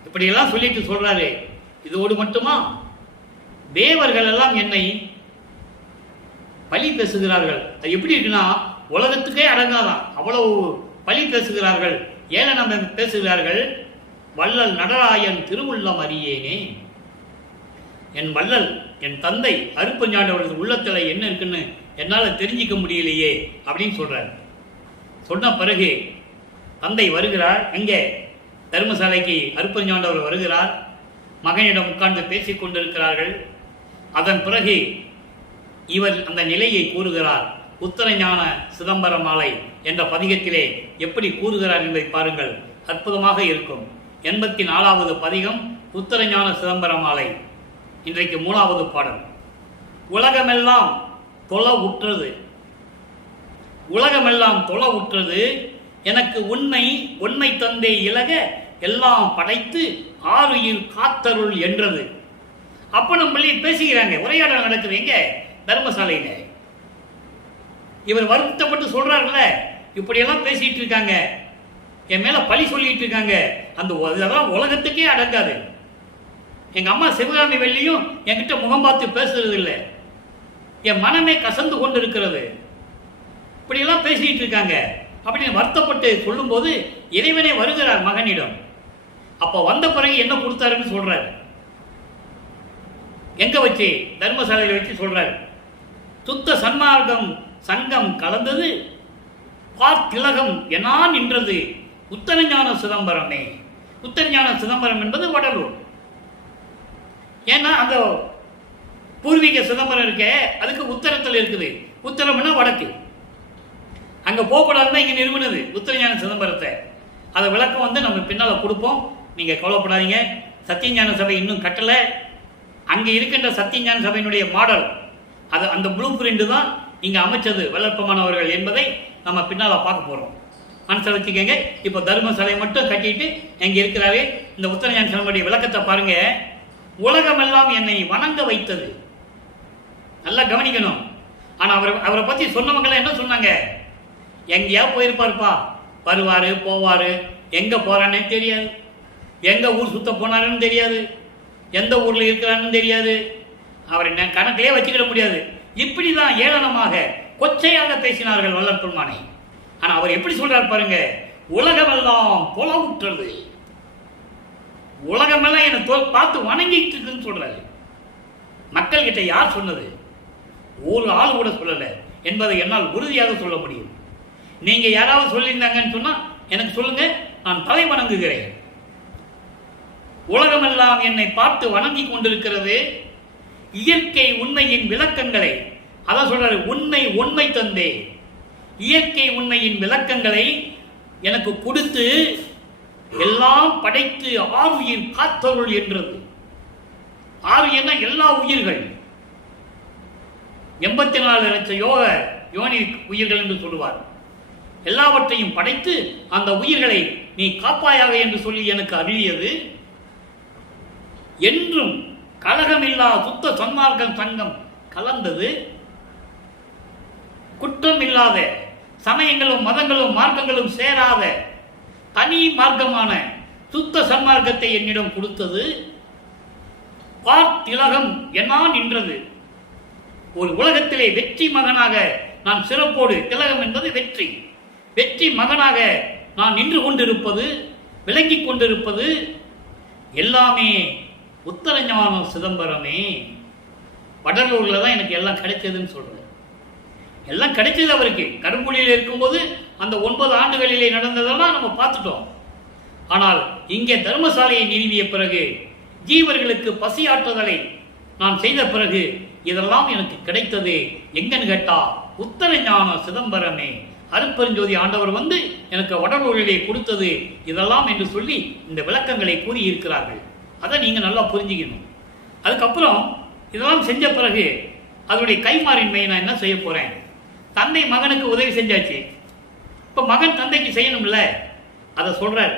இப்படியெல்லாம் சொல்லிட்டு சொல்றாரு. இதோடு மட்டுமா? தேவர்கள் எல்லாம் என்னை பழி பேசுகிறார்கள். அது எப்படி இருக்குன்னா உலகத்துக்கே அடங்காதான், அவ்வளவு பழி பேசுகிறார்கள், ஏளனம் பேசுகிறார்கள். வள்ளல் நடராயன் திருவுள்ளம் அறியேனே. என் வள்ளல், என் தந்தை அருட்பெருஞ்சாண்டவர்கள் உள்ளத்துல என்ன இருக்குன்னு என்னால் தெரிஞ்சிக்க முடியலையே அப்படின்னு சொல்றார். சொன்ன பிறகு தந்தை வருகிறார். எங்கே? தர்மசாலைக்கு அருட்பெருஞ்சாண்டவர் வருகிறார். மகனிடம் உட்கார்ந்து பேசிக் கொண்டிருக்கிறார்கள். அதன் பிறகு இவர் அந்த நிலையை கூறுகிறார். உத்தரஞான சிதம்பர மாலை என்ற பதிகத்திலே எப்படி கூறுகிறார் என்பதை பாருங்கள், அற்புதமாக இருக்கும். 84வது பதிகம் உத்தரஞான சிதம்பர மாலை. இன்றைக்கு 3வது பாடல். உலகமெல்லாம் தொல உற்றது, உலகமெல்லாம் தொல உற்றது, எனக்கு உண்மை தந்தை இலக எல்லாம் படைத்து ஆறுயிர் காத்தருள் என்றது. அப்ப நம்ம பேசுகிறாங்க, உரையாடல் நடக்குது. எங்க? தர்மசாலையில. இவர் வருத்தப்பட்டு சொல்றாருல, இப்படியெல்லாம் பேசிட்டு இருக்காங்க, என் மேல பழி சொல்லிட்டு இருக்காங்க, அந்த அதெல்லாம் உலகத்துக்கே அடங்காது. எங்க அம்மா சிவகாமி வெள்ளியும் என்கிட்ட முகம் பார்த்து பேசுறது இல்லை, என் மனமே கசந்து கொண்டு இருக்கிறது, இப்படியெல்லாம் பேசிட்டு இருக்காங்க அப்படின்னு வருத்தப்பட்டு சொல்லும்போது இறைவனே வருகிறார் மகனிடம். அப்ப வந்த பிறகு என்ன கொடுத்தாருன்னு சொல்றாரு. எங்க வச்சு? தர்மசாலையில் வச்சு சொல்றாரு. சுத்த சன்மார்க்கம் சங்கம் கலந்தது பார்த்திலகம் எனா நின்றது உத்தரஞான சிதம்பரமே. உத்தரஞான சிதம்பரம் என்பது வடலூர். ஏன்னா அந்த பூர்வீக சிதம்பரம் இருக்க அதுக்கு உத்தரத்தில் இருக்குது. உத்தரம்னா வடக்கு. அங்க போகக்கூடாதுதான் இங்க நிறுவனது உத்தரஞான சிதம்பரத்தை. அதை விளக்கம் நம்ம பின்னால கொடுப்போம், நீங்க கவலைப்படாதீங்க. சத்தியஞான சபை இன்னும் கட்டல. அங்க இருக்கின்ற சத்தியஞான சபையினுடைய மாடல் அது அந்த ப்ளூ பிரிண்ட் தான் இங்க அமைச்சது வல்லற்பமானவர்கள் என்பதை நம்ம பின்னால பார்க்க போறோம். மனசில் வச்சுக்கோங்க. இப்போ தர்மசாலை மட்டும் கட்டிட்டு எங்க இருக்கிறாரு. இந்த உத்தரஞான சபையுடைய விளக்கத்தை பாருங்க. உலகமெல்லாம் என்னை வணங்க வைத்தது. நல்லா கவனிக்கணும். ஆனா அவரை பத்தி சொன்னவங்க என்ன சொன்னாங்க? எங்கேயா போயிருப்பாருப்பா, வருவாரு போவாரு, எங்க போறானே தெரியாது, எங்க ஊர் சுத்த போனாருன்னு தெரியாது, எந்த ஊர்ல இருக்கிறான்னு தெரியாது, அவரை கணக்கிலே வச்சுக்கிட முடியாது. இப்படிதான் ஏளனமாக கொச்சையாக பேசினார்கள் வள்ளல் பெருமானை. ஆனா அவர் எப்படி சொல்றார் பாருங்க, உலகமெல்லாம் புலவுற்றது, உலகமெல்லாம் என்னை பார்த்து வணங்கிட்டு இருக்குன்னு சொல்றாரு. மக்கள் கிட்ட யார் சொன்னது? ஒரு ஆள் கூட சொல்லல என்பதை என்னால் உறுதியாக சொல்ல முடியும். நீங்க யாராவது சொல்லியிருந்தாங்கன்னு சொன்னா எனக்கு சொல்லுங்க, நான் தலை வணங்குகிறேன். உலகமெல்லாம் என்னை பார்த்து வணங்கி கொண்டிருக்கிறது. இயற்கை உண்மையின் விளக்கங்களை, அதான் சொல்றாரு, உண்மை தந்தே இயற்கை உண்மையின் விளக்கங்களை எனக்கு கொடுத்து எல்லாம் படைத்து ஆறுயிர் காத்தருள் என்றது. ஆறு என்ன? எல்லா உயிர்கள், 84 லட்சம் யோனி உயிர்கள் என்று சொல்லுவார். எல்லாவற்றையும் படைத்து அந்த உயிர்களை நீ காப்பாயாக என்று சொல்லி எனக்கு அருளியது. என்றும் கலகமில்லா சுத்த சன்மார்க்கம் சங்கம் கலந்தது. குற்றம் இல்லாத சமயங்களும் மதங்களும் மார்க்கங்களும் சேராத தனி மார்க்கமான சுத்த சன்மார்க்கத்தை என்னிடம் கொடுத்தது. பார்த்திலகம் என்னா நின்றது. ஒரு உலகத்திலே வெற்றி மகனாக நான் சிறப்போடு, திலகம் என்பது வெற்றி, வெற்றி மகனாக நான் நின்று கொண்டிருப்பது, விளங்கிக் கொண்டிருப்பது எல்லாமே உத்தரஞான சிதம்பரமே. வடலூர்ல தான் எனக்கு எல்லாம் கிடைச்சதுன்னு சொல்றேன். எல்லாம் கிடைச்சது அவருக்கு. கரும்புலியில் இருக்கும்போது அந்த 9 ஆண்டுகளிலே நடந்ததெல்லாம் நம்ம பார்த்துட்டோம். ஆனால் இங்கே தர்மசாலையை நிறுவிய பிறகு, ஜீவர்களுக்கு பசியாற்றுதலை நான் செய்த பிறகு இதெல்லாம் எனக்கு கிடைத்தது. எங்கன்னு கேட்டா உத்தரஞான சிதம்பரமே. அருட்பெருஞ்சோதி ஆண்டவர் எனக்கு வடலூரிலே கொடுத்தது இதெல்லாம் என்று சொல்லி இந்த விளக்கங்களை கூறியிருக்கிறார்கள். அதை நீங்க நல்லா புரிஞ்சுக்கணும். அதுக்கப்புறம் இதெல்லாம் செஞ்ச பிறகு அதனுடைய கைமாறின்மையை நான் என்ன செய்ய போறேன்? தந்தை மகனுக்கு உதவி செஞ்சாச்சு, இப்ப மகன் தந்தைக்கு செய்யணும்ல, அதை சொல்றார்.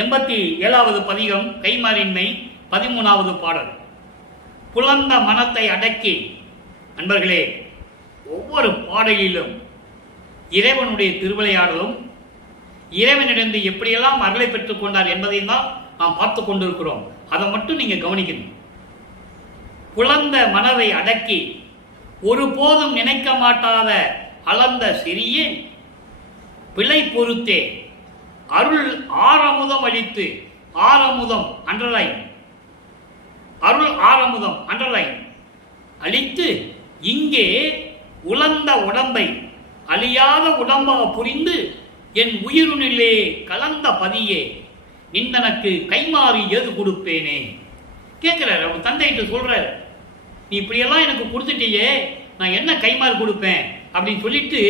87வது பதிகம் கைமாறின்மை 13வது பாடல். புலந்த மனத்தை அடக்கி. நண்பர்களே, ஒவ்வொரு பாடலிலும் இறைவனுடைய திருவிளையாடலும் இறைவனிடந்து எப்படியெல்லாம் அருளை பெற்றுக் கொண்டார் என்பதையும் தான் நாம் பார்த்து கொண்டிருக்கிறோம். அதை மட்டும் நீங்க கவனிக்கணும். புலந்த மனதை அடக்கி ஒருபோதும் நினைக்க மாட்டாத அளந்த சிறிய பிழை பொறுத்தே அருள் ஆரமுதம் அளித்து. ஆரமுதம் அண்டர்லைன், அருள் ஆரமுதம் அண்டர்லைன் அளித்து இங்கே உலர்ந்த உடம்பை அழியாத உடம்பாக புரிந்து என் உயிருனிலே கலந்த பதியே நின்றனக்கு கைமாறி எது கொடுப்பேனே. கேட்கிறார் அவர் தந்தைகிட்ட சொல்றாரு, நீ இப்படியெல்லாம் எனக்கு கொடுத்துட்டியே, நான் என்ன கைமாறு கொடுப்பேன் அப்படின்னு சொல்லிட்டு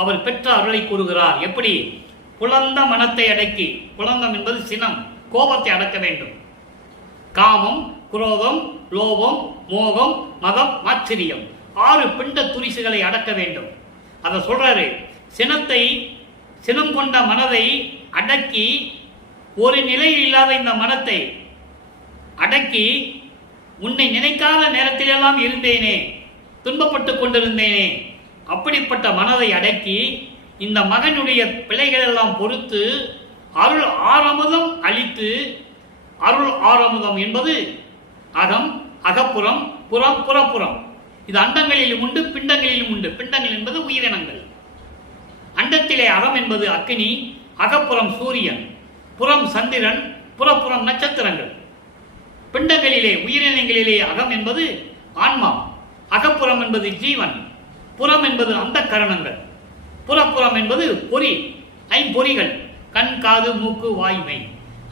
அவர் பெற்ற அருளை கூறுகிறார். எப்படி? புலந்த மனத்தை அடக்கி. புலந்தம் என்பது சினம், கோபத்தை அடக்க வேண்டும். காமம், குரோதம், லோபம், மோகம், மதம், ஆச்சரியம் 6 பிண்ட துரிசுகளை அடக்க வேண்டும். அதை சொல்றாரு. சினம் கொண்ட மனதை அடக்கி, ஒரு நிலையில் இல்லாத இந்த மனத்தை அடக்கி, உன்னை நினைக்காத நேரத்திலெல்லாம் இருந்தேனே, துன்பப்பட்டு கொண்டிருந்தேனே, அப்படிப்பட்ட மனதை அடக்கி இந்த மகனுடைய பிழைகள் எல்லாம் பொறுத்து அருள் ஆரமுதம் அளித்து, அருள் ஆரமுதம் என்பது அகம், அகப்புறம், புறம், புறப்புறம். இது அண்டங்களிலும் உண்டு, பிண்டங்களிலும் உண்டு. பிண்டங்கள் என்பது உயிரினங்கள். அண்டத்திலே அகம் என்பது அக்கினி, அகப்புறம் சூரியன், புறம் சந்திரன், புறப்புறம் நட்சத்திரங்கள். பிண்டங்களிலே உயிரினங்களிலே அகம் என்பது ஆன்மா, அகப்புறம் என்பது ஜீவன், புறம் என்பது அந்த கரணங்கள், புறப்புறம் என்பது பொறி, ஐம்பொறிகள், கண், காது, மூக்கு, வாய்மை.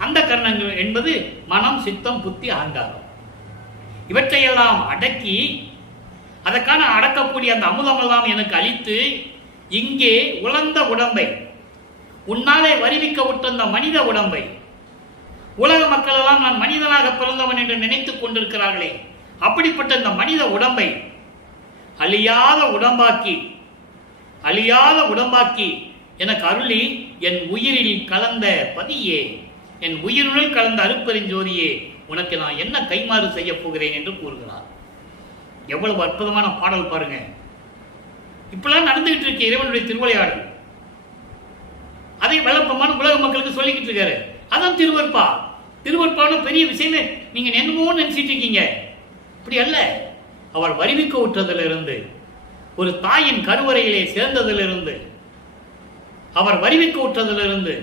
அந்த கரணங்கள் என்பது மனம், சித்தம், புத்தி, அகங்காரம். இவற்றையெல்லாம் அடக்கி, அதற்கான அடக்கக்கூடிய அந்த அமுதமெல்லாம் எனக்கு அளித்து, இங்கே உலர்ந்த உடம்பை, உன்னாலே வருவிக்க விட்ட அந்த மனித உடம்பை, உலக மக்கள் எல்லாம் நான் மனிதனாக பிறந்தவன் என்று நினைத்துக் கொண்டிருக்கிறார்களே, அப்படிப்பட்ட இந்த மனித உடம்பை அழியாத உடம்பாக்கி, அழியாத உடம்பாக்கி எனக்கு அருளி, என் உயிரில் கலந்த பதியே, என் உயிருள் கலந்த அருப்பெருஞ்சோதியே, உனக்கு நான் என்ன கைமாறு செய்ய போகிறேன் என்று கூறுகிறார். எவ்வளவு அற்புதமான பாடல் பாருங்க. இப்பெல்லாம் நடந்துகிட்டு இருக்கு இறைவனுடைய திருவிளையாடல். அதை வளர்ப்பமான உலக மக்களுக்கு சொல்லிக்கிட்டு இருக்காரு. அதான் திருவற்பா. திருவற்பான பெரிய விஷயமே நீங்க என்னமோ நினைச்சிட்டு இருக்கீங்க. இப்படி அல்ல. அவர் வருவிக்க விட்டதிலிருந்து, ஒரு தாயின் கருவறையிலே சேர்ந்ததிலிருந்து, அவர் வருவிக்க விட்டதிலிருந்து,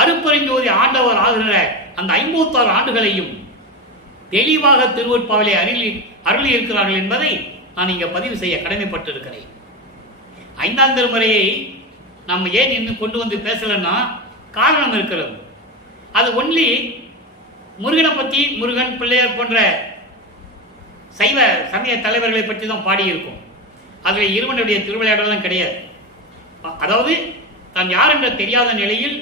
அருப்பெருஞ்சோதி ஆண்டவர் ஆகிற அந்த 56 ஆண்டுகளையும் தெளிவாக திருவற்பாவிலே அருளி இருக்கிறார்கள் என்பதை நான் இங்க பதிவு செய்ய கடமைப்பட்டிருக்கிறேன். 5ஆம் திருமுறையை நம்ம ஏன் இன்னும் கொண்டு வந்து பேசலன்னா காரணம் இருக்கிறது. அது ஒன்லி முருகனை பற்றி, முருகன், பிள்ளையார் போன்ற சைவ சமய தலைவர்களை பற்றி தான் பாடியிருக்கும். அதில் இறைவனுடைய திருவிளையாடலாம் கிடையாது. அதாவது தான் யார் என்ற தெரியாத நிலையில்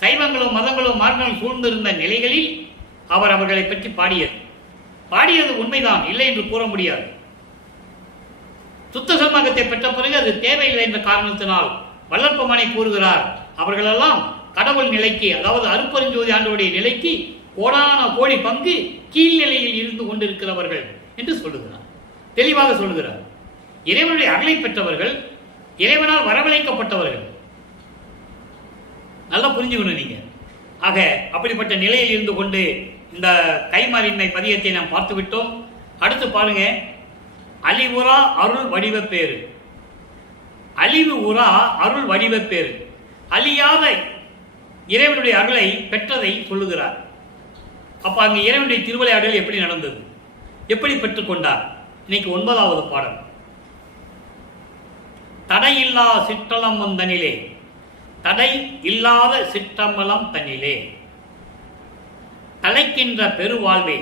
சைவங்களும் மதங்களும் மார்க்கங்களும் சூழ்ந்திருந்த நிலைகளில் அவர் அவர்களை பற்றி பாடியது உண்மைதான், இல்லை என்று கூற முடியாது. சுத்த சன்மார்க்கத்தை பெற்ற பிறகு அது தேவையில்லை என்ற காரணத்தினால் வல்லற்பமானை கூறுகிறார், அவர்களெல்லாம் கடவுள் நிலைக்கு, அதாவது அருப்பெருஞ்சோதி ஆண்டவருடைய நிலைக்கு கோடான கோடி பங்கு கீழ்நிலையில் இருந்து கொண்டிருக்கிறவர்கள் என்று சொல்லுகிறார். தெளிவாக சொல்லுகிறார். இறைவனுடைய அருளை பெற்றவர்கள், இறைவனால் வரவழைக்கப்பட்டவர்கள். நல்லா புரிஞ்சுக்கணும் நீங்க. ஆக அப்படிப்பட்ட நிலையில் இருந்து கொண்டு இந்த கைமாறின்மை பதியத்தை நாம் பார்த்து விட்டோம். அடுத்து பாருங்க, அழிவுறா அருள் வடிவ பேரு. அழிவு உறா அருள் வடிவ பேரு. அழியாத இறைவனுடைய அருளை பெற்றதை சொல்லுகிறார். அப்ப அங்கு இறைவனுடைய திருவிளையாடல் எப்படி நடந்தது, எப்படி பெற்றுக்கொண்டார்? இன்னைக்கு 9வது பாடல். தடையில்லா சிற்றலம் தனிலே, தடை இல்லாத சிற்றம்பலம் தனிலே, தலைக்கின்ற பெருவாழ்வே,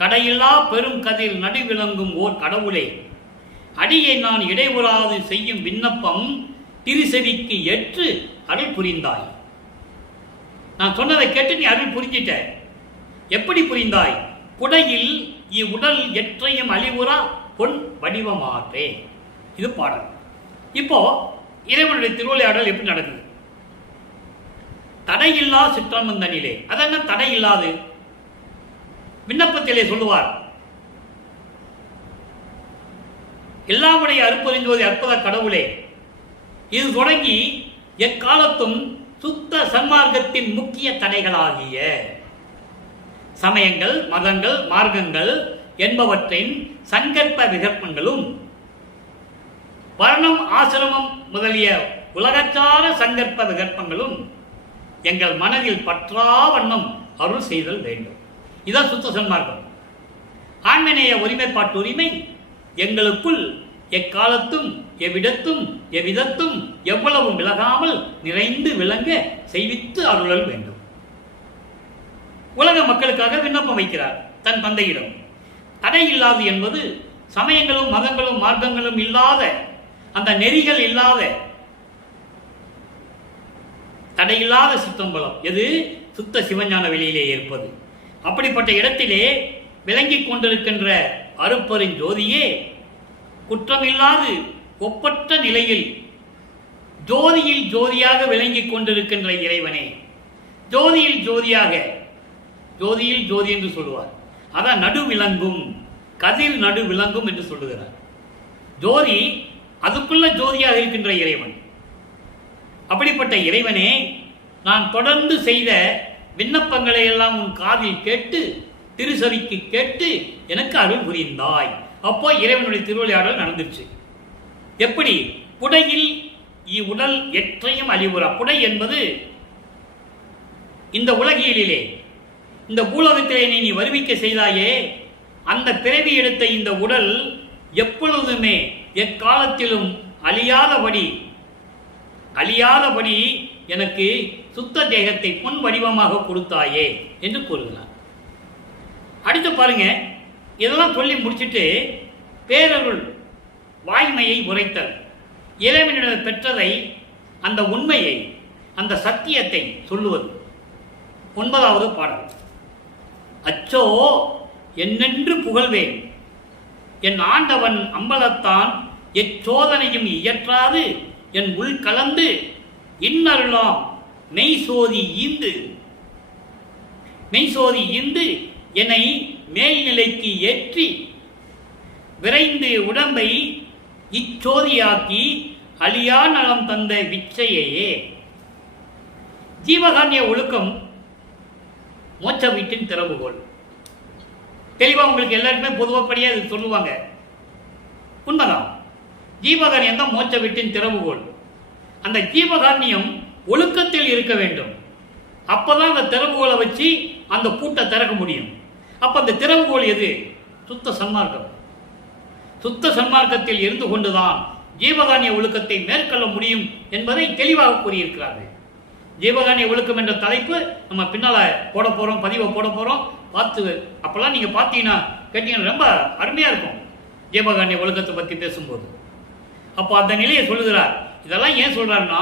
கடையில்லா பெரும் கதிர் நடுவிளங்கும் ஓர் கடவுளே, அடியை நான் இடைவுறாது செய்யும் விண்ணப்பம் திருசெவிக்கு ஏற்று அருள் புரிந்தாய். நான் சொன்னதை கேட்டு நீ அருள் புரிஞ்சிட்ட. எப்படி புரிந்தாய்? குடையில் இவ்வுடல் எற்றையும் அழிவுறா பொன் வடிவமாற்றே. இது பாடல். இப்போ இறைவனுடைய திருவிளையாடல் எப்படி நடக்குது? தடையில்லா சிற்றம்பந்தனிலே. அதென்ன தடை இல்லாது? விண்ணப்பத்திலே சொல்லுவார், எல்லாமுடைய அருப்பெருஞ்சோதி அற்புத கடவுளே, இது தொடங்கி எக்காலத்தும் சுத்த சன்மார்க்கத்தின் முக்கிய தடைகளாகிய சமயங்கள், மதங்கள், மார்க்கங்கள் என்பவற்றின் சங்கற்ப விகற்பங்களும், வர்ணம், ஆசிரமம் முதலிய உலகச்சார சங்கற்ப விகற்பங்களும் எங்கள் மனதில் பற்றா வண்ணம் அருள் செய்தல் வேண்டும். இதான் சுத்த சன்மார்க்கம். ஆண்மநேய ஒருமைப்பாட்டு உரிமை எங்களுக்குள் எக்காலத்தும் எவ்விடத்தும் எவ்விதத்தும் எவ்வளவும் விலகாமல் நிறைந்து விளங்க செய்வித்து அருளல் வேண்டும். உலக மக்களுக்காக விண்ணப்பம் வைக்கிறார் தன் தந்தையிடம். தடை இல்லாது என்பது சமயங்களும் மதங்களும் மார்க்கங்களும் இல்லாத, அந்த நெறிகள் இல்லாத, தடையில்லாத சித்தம்பலம். எது? சுத்த சிவஞான வெளியிலே இருப்பது. அப்படிப்பட்ட இடத்திலே விளங்கிக் கொண்டிருக்கின்ற அருப்பெருஞ்சோதியே, குற்றமில்லாது ஒப்பற்ற நிலையில் ஜோதியில் ஜோதியாக விளங்கிக் கொண்டிருக்கின்ற இறைவனே, ஜோதியில் ஜோதியாக, ஜோதியில் ஜோதி என்று சொல்லுவார். அதான் நடு விளங்கும், கதிர் நடு விளங்கும் என்று சொல்லுகிறார். ஜோதி அதுக்குள்ள ஜோதியாக இருக்கின்ற இறைவன். அப்படிப்பட்ட இறைவனே, நான் தொடர்ந்து செய்த விண்ணப்பங்களை எல்லாம் உன் காதில் கேட்டு, திருசவிக்கு கேட்டு எனக்கு அருள் புரிந்தாய். அப்போ இறைவனுடைய திருவிளையாடல் நடந்துச்சு. எப்படி? புடையில் இவ்வுடல் எற்றையும் அழிவுறா. புடை என்பது இந்த உலகியலிலே, இந்த பூலோகத்திலே நீ வருவிக்க செய்தாயே, அந்த பிறவி எடுத்த இந்த உடல் எப்பொழுதுமே எக்காலத்திலும் அழியாதபடி எனக்கு சுத்த தேகத்தை பொன் வடிவமாக கொடுத்தாயே என்று கூறுகிறார். அடுத்து பாருங்க, இதெல்லாம் சொல்லி முடிச்சுட்டு பேரருள் வாய்மையை உரைத்தல், இறைவனிடம் பெற்றதை, அந்த உண்மையை, அந்த சத்தியத்தை சொல்லுவது. 9வது பாடல். அச்சோ என்னென்று புகழ்வேன், என் ஆண்டவன் அம்பலத்தான் எச்சோதனையும் இயற்றாது என் உள் கலந்து இன்னருளாம் மெய்சோதி ஈந்து என்னை மேல்நிலைக்கு ஏற்றி விரைந்து உடம்பை இச்சோதியாக்கி அழியா நலம் தந்த விச்சையே. ஜீவகான்ய ஒழுக்கம் மோட்ச வீட்டின் திறவுகோல். தெளிவாக உங்களுக்கு எல்லாருக்குமே பொதுவாப்படியே அது சொல்லுவாங்க. உண்மைதான். ஜீவகான்யம் தான் மோட்ச வீட்டின் திறவுகோல். அந்த ஜீவகான்யம் ஒழுக்கத்தில் இருக்க வேண்டும். அப்பதான் அந்த திறவுகோலை வச்சு அந்த பூட்டை திறக்க முடியும். அப்ப அந்த திறவுகோல் எது? சுத்த சன்மார்க்கம். சுத்த சன்மார்க்கத்தில் இருந்து கொண்டுதான் ஜீவகான்ய ஒழுக்கத்தை மேற்கொள்ள முடியும் என்பதை தெளிவாக கூறியிருக்கிறார்கள். ஜீவகான்ய ஒழுக்கம் என்ற தலைப்பு நம்ம பின்னால பதிவை போட போறோம். பார்த்து அப்பெல்லாம் நீங்க பார்த்தீங்கன்னா கேட்டீங்கன்னா ரொம்ப அருமையா இருக்கும். ஜீவகான்ய ஒழுக்கத்தை பத்தி பேசும்போது அப்போ அந்த நிலையை சொல்லுகிறார். இதெல்லாம் ஏன் சொல்றாருன்னா,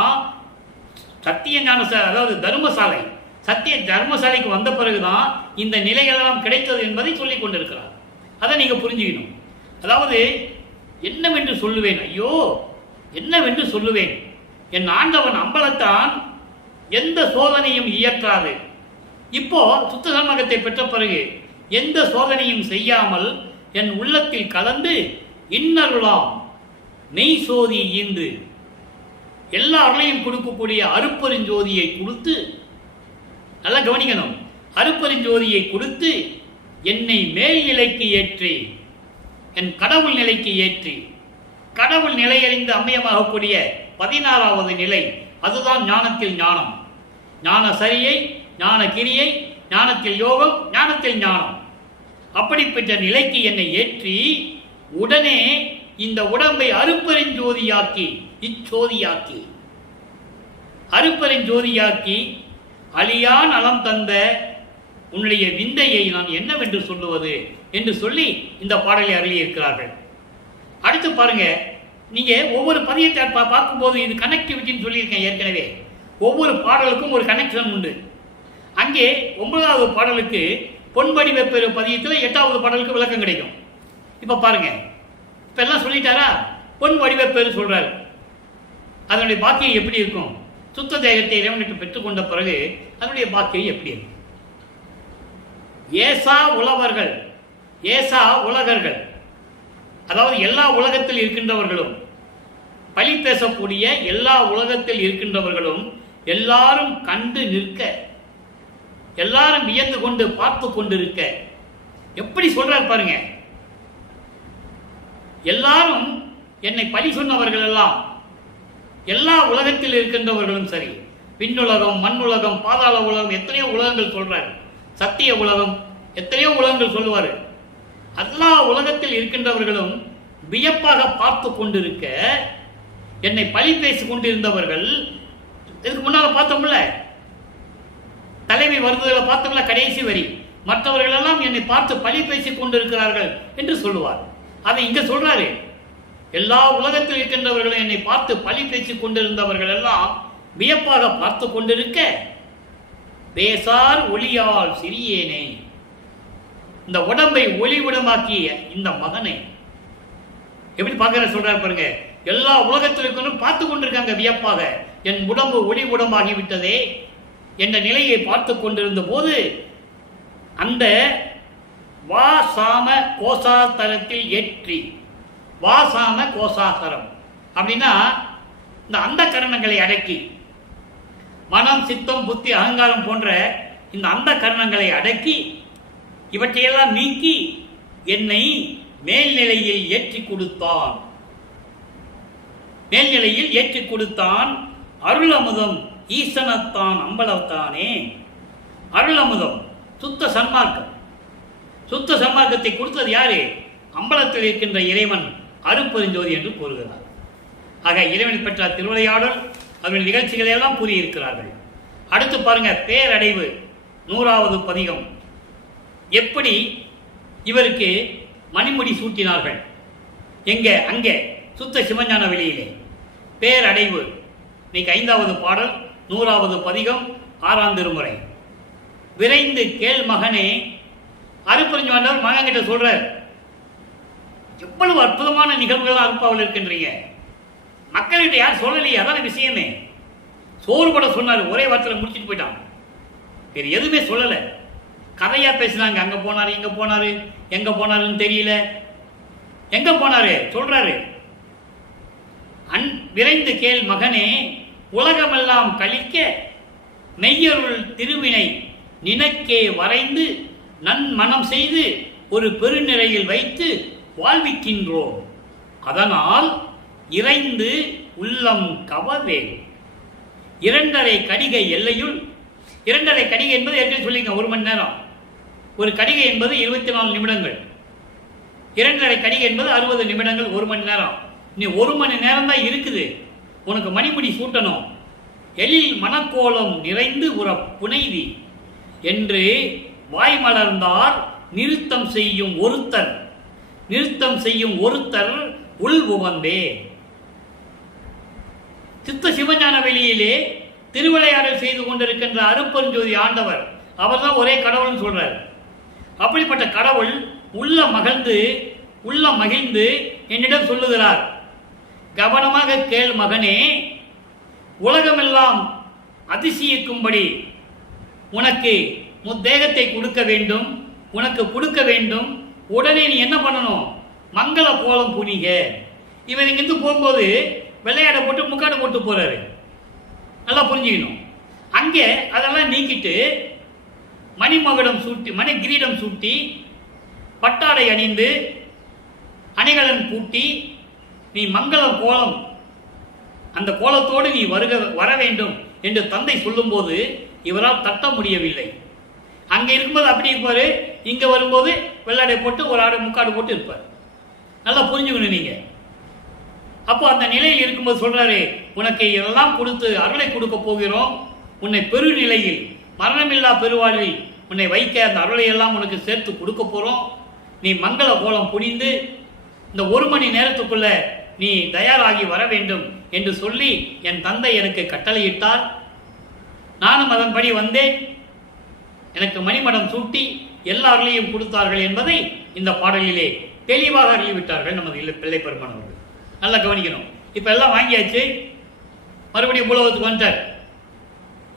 சத்திய ஞான, அதாவது தர்மசாலை, சத்திய தர்மசாலைக்கு வந்த பிறகுதான் இந்த நிலைகளெல்லாம் கிடைத்தது என்பதை சொல்லிக் கொண்டிருக்கிறார். அதை நீங்க புரிஞ்சுக்கணும். அதாவது என்னவென்று சொல்லுவேன், ஐயோ என்னவென்று சொல்லுவேன், என் ஆண்டவன் அம்பலத்தான் எந்த சோதனையும் இயற்றாது. இப்போ சுத்த சன்மார்க்கத்தை பெற்ற பிறகு எந்த சோதனையும் செய்யாமல் என் உள்ளத்தில் கலந்து இன்னருளாம் மெய் சோதி ஈந்து எல்லா அருளையும் கொடுக்கக்கூடிய அருப்பெருஞ்சோதியை கொடுத்து, நல்லா கவனிக்கணும், அருப்பெருஞ்சோதியை கொடுத்து என்னை மேல் நிலைக்கு ஏற்றி, என் கடவுள் நிலைக்கு ஏற்றி, கடவுள் நிலையறிந்து அம்மையமாகக்கூடிய 16வது நிலை, அதுதான் ஞானத்தில் ஞானம். ஞான சரியை, ஞான கிரியை, ஞானத்தில் யோகம், ஞானத்தில் ஞானம். அப்படிப்பட்ட நிலைக்கு என்னை ஏற்றி உடனே இந்த உடம்பை அருப்பெருஞ்சோதியாக்கி, இச்சோதியாக்கி, அருப்பெருஞ்சோதியாக்கி அழியா நலம் தந்த உன்னுடைய விந்தையை நான் என்னவென்று சொல்லுவது என்று சொல்லி இந்த பாடலை அருளியிருக்கிறார்கள். அடுத்து பாருங்க, நீங்க ஒவ்வொரு பதியத்தை பார்க்கும்போது இது கனெக்டிவிட்டின்னு சொல்லியிருக்கேன் ஏற்கனவே. ஒவ்வொரு பாடலுக்கும் ஒரு கனெக்ஷன் உண்டு. அங்கே 9வது பாடலுக்கு பொன்படிவ பெரு பதியத்தில் 8வது பாடலுக்கு விளக்கம் கிடைக்கும். இப்ப பாருங்க, இப்ப எல்லாம் சொல்லிட்டாரா? பொன் வடிவ பெரு சொல்றாரு. அதனுடைய பாக்கியம் எப்படி இருக்கும்? சுத்த தேகத்தை இறைவனுக்கு பெற்றுக்கொண்ட பிறகு அதனுடைய பாக்கியம் எப்படி இருக்கும்? ஏசா உலவர்கள், ஏசா உலகர்கள், அதாவது எல்லா உலகத்தில் இருக்கின்றவர்களும், பழி பேசக்கூடிய எல்லா உலகத்தில் இருக்கின்றவர்களும் எல்லாரும் கண்டு நிற்க, எல்லாரும் வியந்து கொண்டு பார்த்து கொண்டிருக்க, எப்படி சொல்றார் பாருங்க. எல்லாரும் என்னை பழி சொன்னவர்கள் எல்லாம், எல்லா உலகத்தில் இருக்கின்றவர்களும் சரி, விண்ணுலகம், மண்ணுலகம், பாதாள உலகம், எத்தனையோ உலகங்கள் சொல்றாரு. சத்திய உலகம், எத்தனையோ உலகங்கள் சொல்லுவாரு. எல்லா உலகத்தில் இருக்கின்றவர்களும் வியப்பாக பார்த்து கொண்டிருக்க, என்னை பழி பேசி கொண்டிருந்தவர்கள், இதுக்கு முன்னால பார்த்தோம்ல, தலைமை வருவதில் பார்த்தோம்ல, கடைசி வரி, மற்றவர்கள் எல்லாம் என்னை பார்த்து பழி பேசிக் கொண்டிருக்கிறார்கள் என்று சொல்லுவார். அதை இங்க சொல்றாரு. எல்லா உலகத்தில் இருக்கின்றவர்களும் என்னை பார்த்து பழி பேசிக் கொண்டிருந்தவர்கள் எல்லாம் வியப்பாக பார்த்து கொண்டிருக்க, பேசார் ஒளியால் சிறியேனே, இந்த உடம்பை ஒளிவிடமாக்கிய இந்த மகனை எப்படி பார்க்கிற சொல்றாரு பாருங்க. எல்லா உலகத்தில் இருக்கணும் பார்த்து கொண்டிருக்காங்க வியப்பாக, என் உடம்பு ஒளி உடம்பாகி விட்டதே என்ற நிலையை பார்த்து கொண்டிருந்த போது, அந்த வாசாம கோசாசரத்தில் ஏற்றி, வாசாம கோசாசரம் அப்படின்னா இந்த அந்த கரணங்களை அடக்கி, மனம், சித்தம், புத்தி, அகங்காரம் போன்ற இந்த அந்த கரணங்களை அடக்கி இவற்றையெல்லாம் நீக்கி என்னை மேல்நிலையில் ஏற்றி கொடுத்தான். மேல்நிலையில் ஏற்றி கொடுத்தான். அருள் அமுதம் ஈசனத்தான் அம்பலத்தானே. அருள் அமுதம் சுத்த சன்மார்க்கம். சுத்த சன்மார்க்கத்தை கொடுத்தது யாரு? அம்பலத்தில் இருக்கின்ற இறைவன் அருட்பெருஞ்சோதி என்று கூறுகிறார். ஆக இறைவனை பெற்ற திருவிளையாடல் அதனுடைய நிகழ்ச்சிகளை எல்லாம் கூறியிருக்கிறார்கள். அடுத்து பாருங்க, பேரடைவு 100வது பதிகம். எப்படி இவருக்கு மணிமுடி சூட்டினார்கள்? எங்க? அங்கே சுத்த சிவஞான வெளியிலே. பேரடைவு இன்னைக்கு 5வது பாடல், 100வது பதிகம், 6ஆம் திருமுறை. விரைந்து கேள் மகனே. அருட்பெருஞ்சோதி மகன் கிட்ட சொல்ற, எவ்வளவு அற்புதமான நிகழ்வுகள் அருட்பாவில் இருக்கின்றீங்க. மக்கள்கிட்ட யார் சொல்லலையே, அதான விஷயமே. சோறுபட சொன்னார், ஒரே வார்த்தையில் முடிச்சுட்டு போயிட்டான். வேறு எதுவுமே சொல்லலை. கதையா பேசினாங்க. அங்க போனாரு, இங்க போனாரு, எங்க போனாருன்னு தெரியல. எங்க போனாரு சொல்றாரு. விரைந்து கேள் மகனே, உலகமெல்லாம் கழிக்க மெய்யருள் திருவினை நினைக்கே வரைந்து நன்மனம் செய்து ஒரு பெருநிலையில் வைத்து வாழ்விக்கின்றோம். அதனால் இறைந்து உள்ளம் கவவே. 2.5 கடிகை எல்லையுள், 2.5 கடிகை என்பது ஏற்கனவே சொல்லிங்க, 1 மணி நேரம். ஒரு கடிகை என்பது 24 நிமிடங்கள். 2.5 கடிகை என்பது 60 நிமிடங்கள், 1 மணி நேரம். நீ 1 மணி நேரம் தான் இருக்குது, உனக்கு மணிமுடி சூட்டணும். எழில் மனக்கோலம் நிறைந்து உற புனைவி என்று வாய்மலர்ந்தார் நிறுத்தம் செய்யும் ஒருத்தர். நிறுத்தம் செய்யும் ஒருத்தர் உள் உவந்தே. சித்த சிவஞான வெளியிலே திருவிளையாடல் செய்து கொண்டிருக்கின்ற அருட்பெருஞ்சோதி ஆண்டவர், அவர் தான் ஒரே கடவுள்னு சொல்றார். அப்படிப்பட்ட கடவுள் உள்ள மகிழ்ந்து என்னிடம் சொல்லுகிறார், கவனமாக கேள் மகனே, உலகமெல்லாம் அதிசயிக்கும்படி உனக்கு முத்தேகத்தை கொடுக்க வேண்டும், உனக்கு கொடுக்க வேண்டும். உடனே நீ என்ன பண்ணணும்? மங்கள கோலம் புனிக. இவர் இங்கிருந்து போகும்போது வெள்ளையாடை போட்டு முக்காடு போட்டு போறாரு. நல்லா புரிஞ்சுக்கணும். அங்கே அதெல்லாம் நீக்கிட்டு மணிமகுடம் சூட்டி, மணி கிரீடம் சூட்டி, பட்டாடை அணிந்து, அணிகலன் பூட்டி, நீ மங்கள கோலம், அந்த கோலத்தோடு நீ வர வேண்டும் என்று தந்தை சொல்லும்போது இவரால் தட்ட முடியவில்லை. அங்க இருக்கும்போது அப்படி இருப்பாரு, இங்க வரும்போது வெள்ளாடை போட்டு ஒரு ஆடை முக்காடு போட்டு இருப்பார். நல்லா புரிஞ்சுக்கணும் நீங்க. அப்போ அந்த நிலையில் இருக்கும்போது சொல்றாரு, உனக்கு இதெல்லாம் கொடுத்து அருளை கொடுக்க போகிறோம். உன்னை பெருநிலையில் மரணமில்லா பெருவாழ்வில் உன்னை வைக்க அந்த அருளை எல்லாம் உனக்கு சேர்த்து கொடுக்க போறோம். நீ மங்கள கோலம் புனிந்து இந்த 1 மணி நேரத்துக்குள்ள நீ தயாராகி வர வேண்டும் என்று சொல்லி என் தந்தை எனக்கு கட்டளையிட்டார். நானும் அதன்படி வந்தேன். எனக்கு மணிமடம் சூட்டி எல்லா அருளையும் கொடுத்தார்கள் என்பதை இந்த பாடலிலே தெளிவாக அறிவிவிட்டார்கள் நமது பிள்ளை பெருமான் அவர்கள். நல்லா கவனிக்கணும். இப்ப எல்லாம் வாங்கியாச்சு, மறுபடியும் பூலோகத்துக்கு வந்துட்டார்.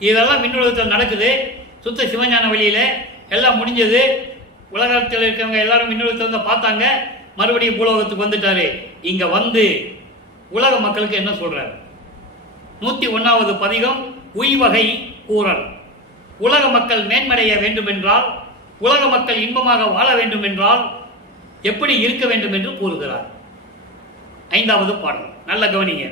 இதெல்லாம் மின்னுலகத்தில் நடக்குது. சுத்த சிவஞான வழியில எல்லாம் முடிஞ்சது. உலகத்தில் இருக்கிறவங்க எல்லாரும் மின்னுலகத்தில் வந்து பார்த்தாங்க. மறுபடியும் பூலோகத்துக்கு வந்துட்டாரு. இங்க வந்து உலக மக்களுக்கு என்ன சொல்றாரு? 101வது பதிகம், உய்வகை கூறல். உலக மக்கள் மேன்மடைய வேண்டும் என்றால், உலக மக்கள் இன்பமாக வாழ வேண்டும் என்றால் எப்படி இருக்க வேண்டும் என்று கூறுகிறார். 5வது பாடல் நல்ல கவனிங்க.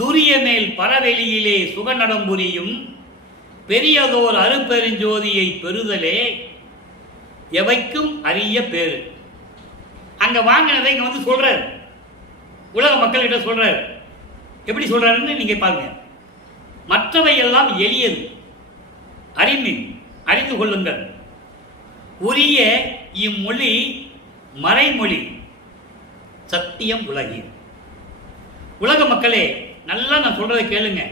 துரிய மேல் பரவெளியிலே சுகநடம் புரியும் பெரியதோர் அருட்பெருஞ்சோதியை பெறுதலே எவைக்கும் அரிய பேரு. அங்க வாங்கினதை இங்க வந்து சொல்றாரு, உலக மக்கள்கிட்ட சொல்றாரு. எப்படி சொல்றாருன்னு நீங்க பாருங்க. மற்றவை எல்லாம் எளியது, அறிந்து கொள்ளுங்கள். உரிய இம்மொழி மறைமொழி சத்தியம் உலகில். உலக மக்களே, நல்லா நான் சொல்றதை கேளுங்க.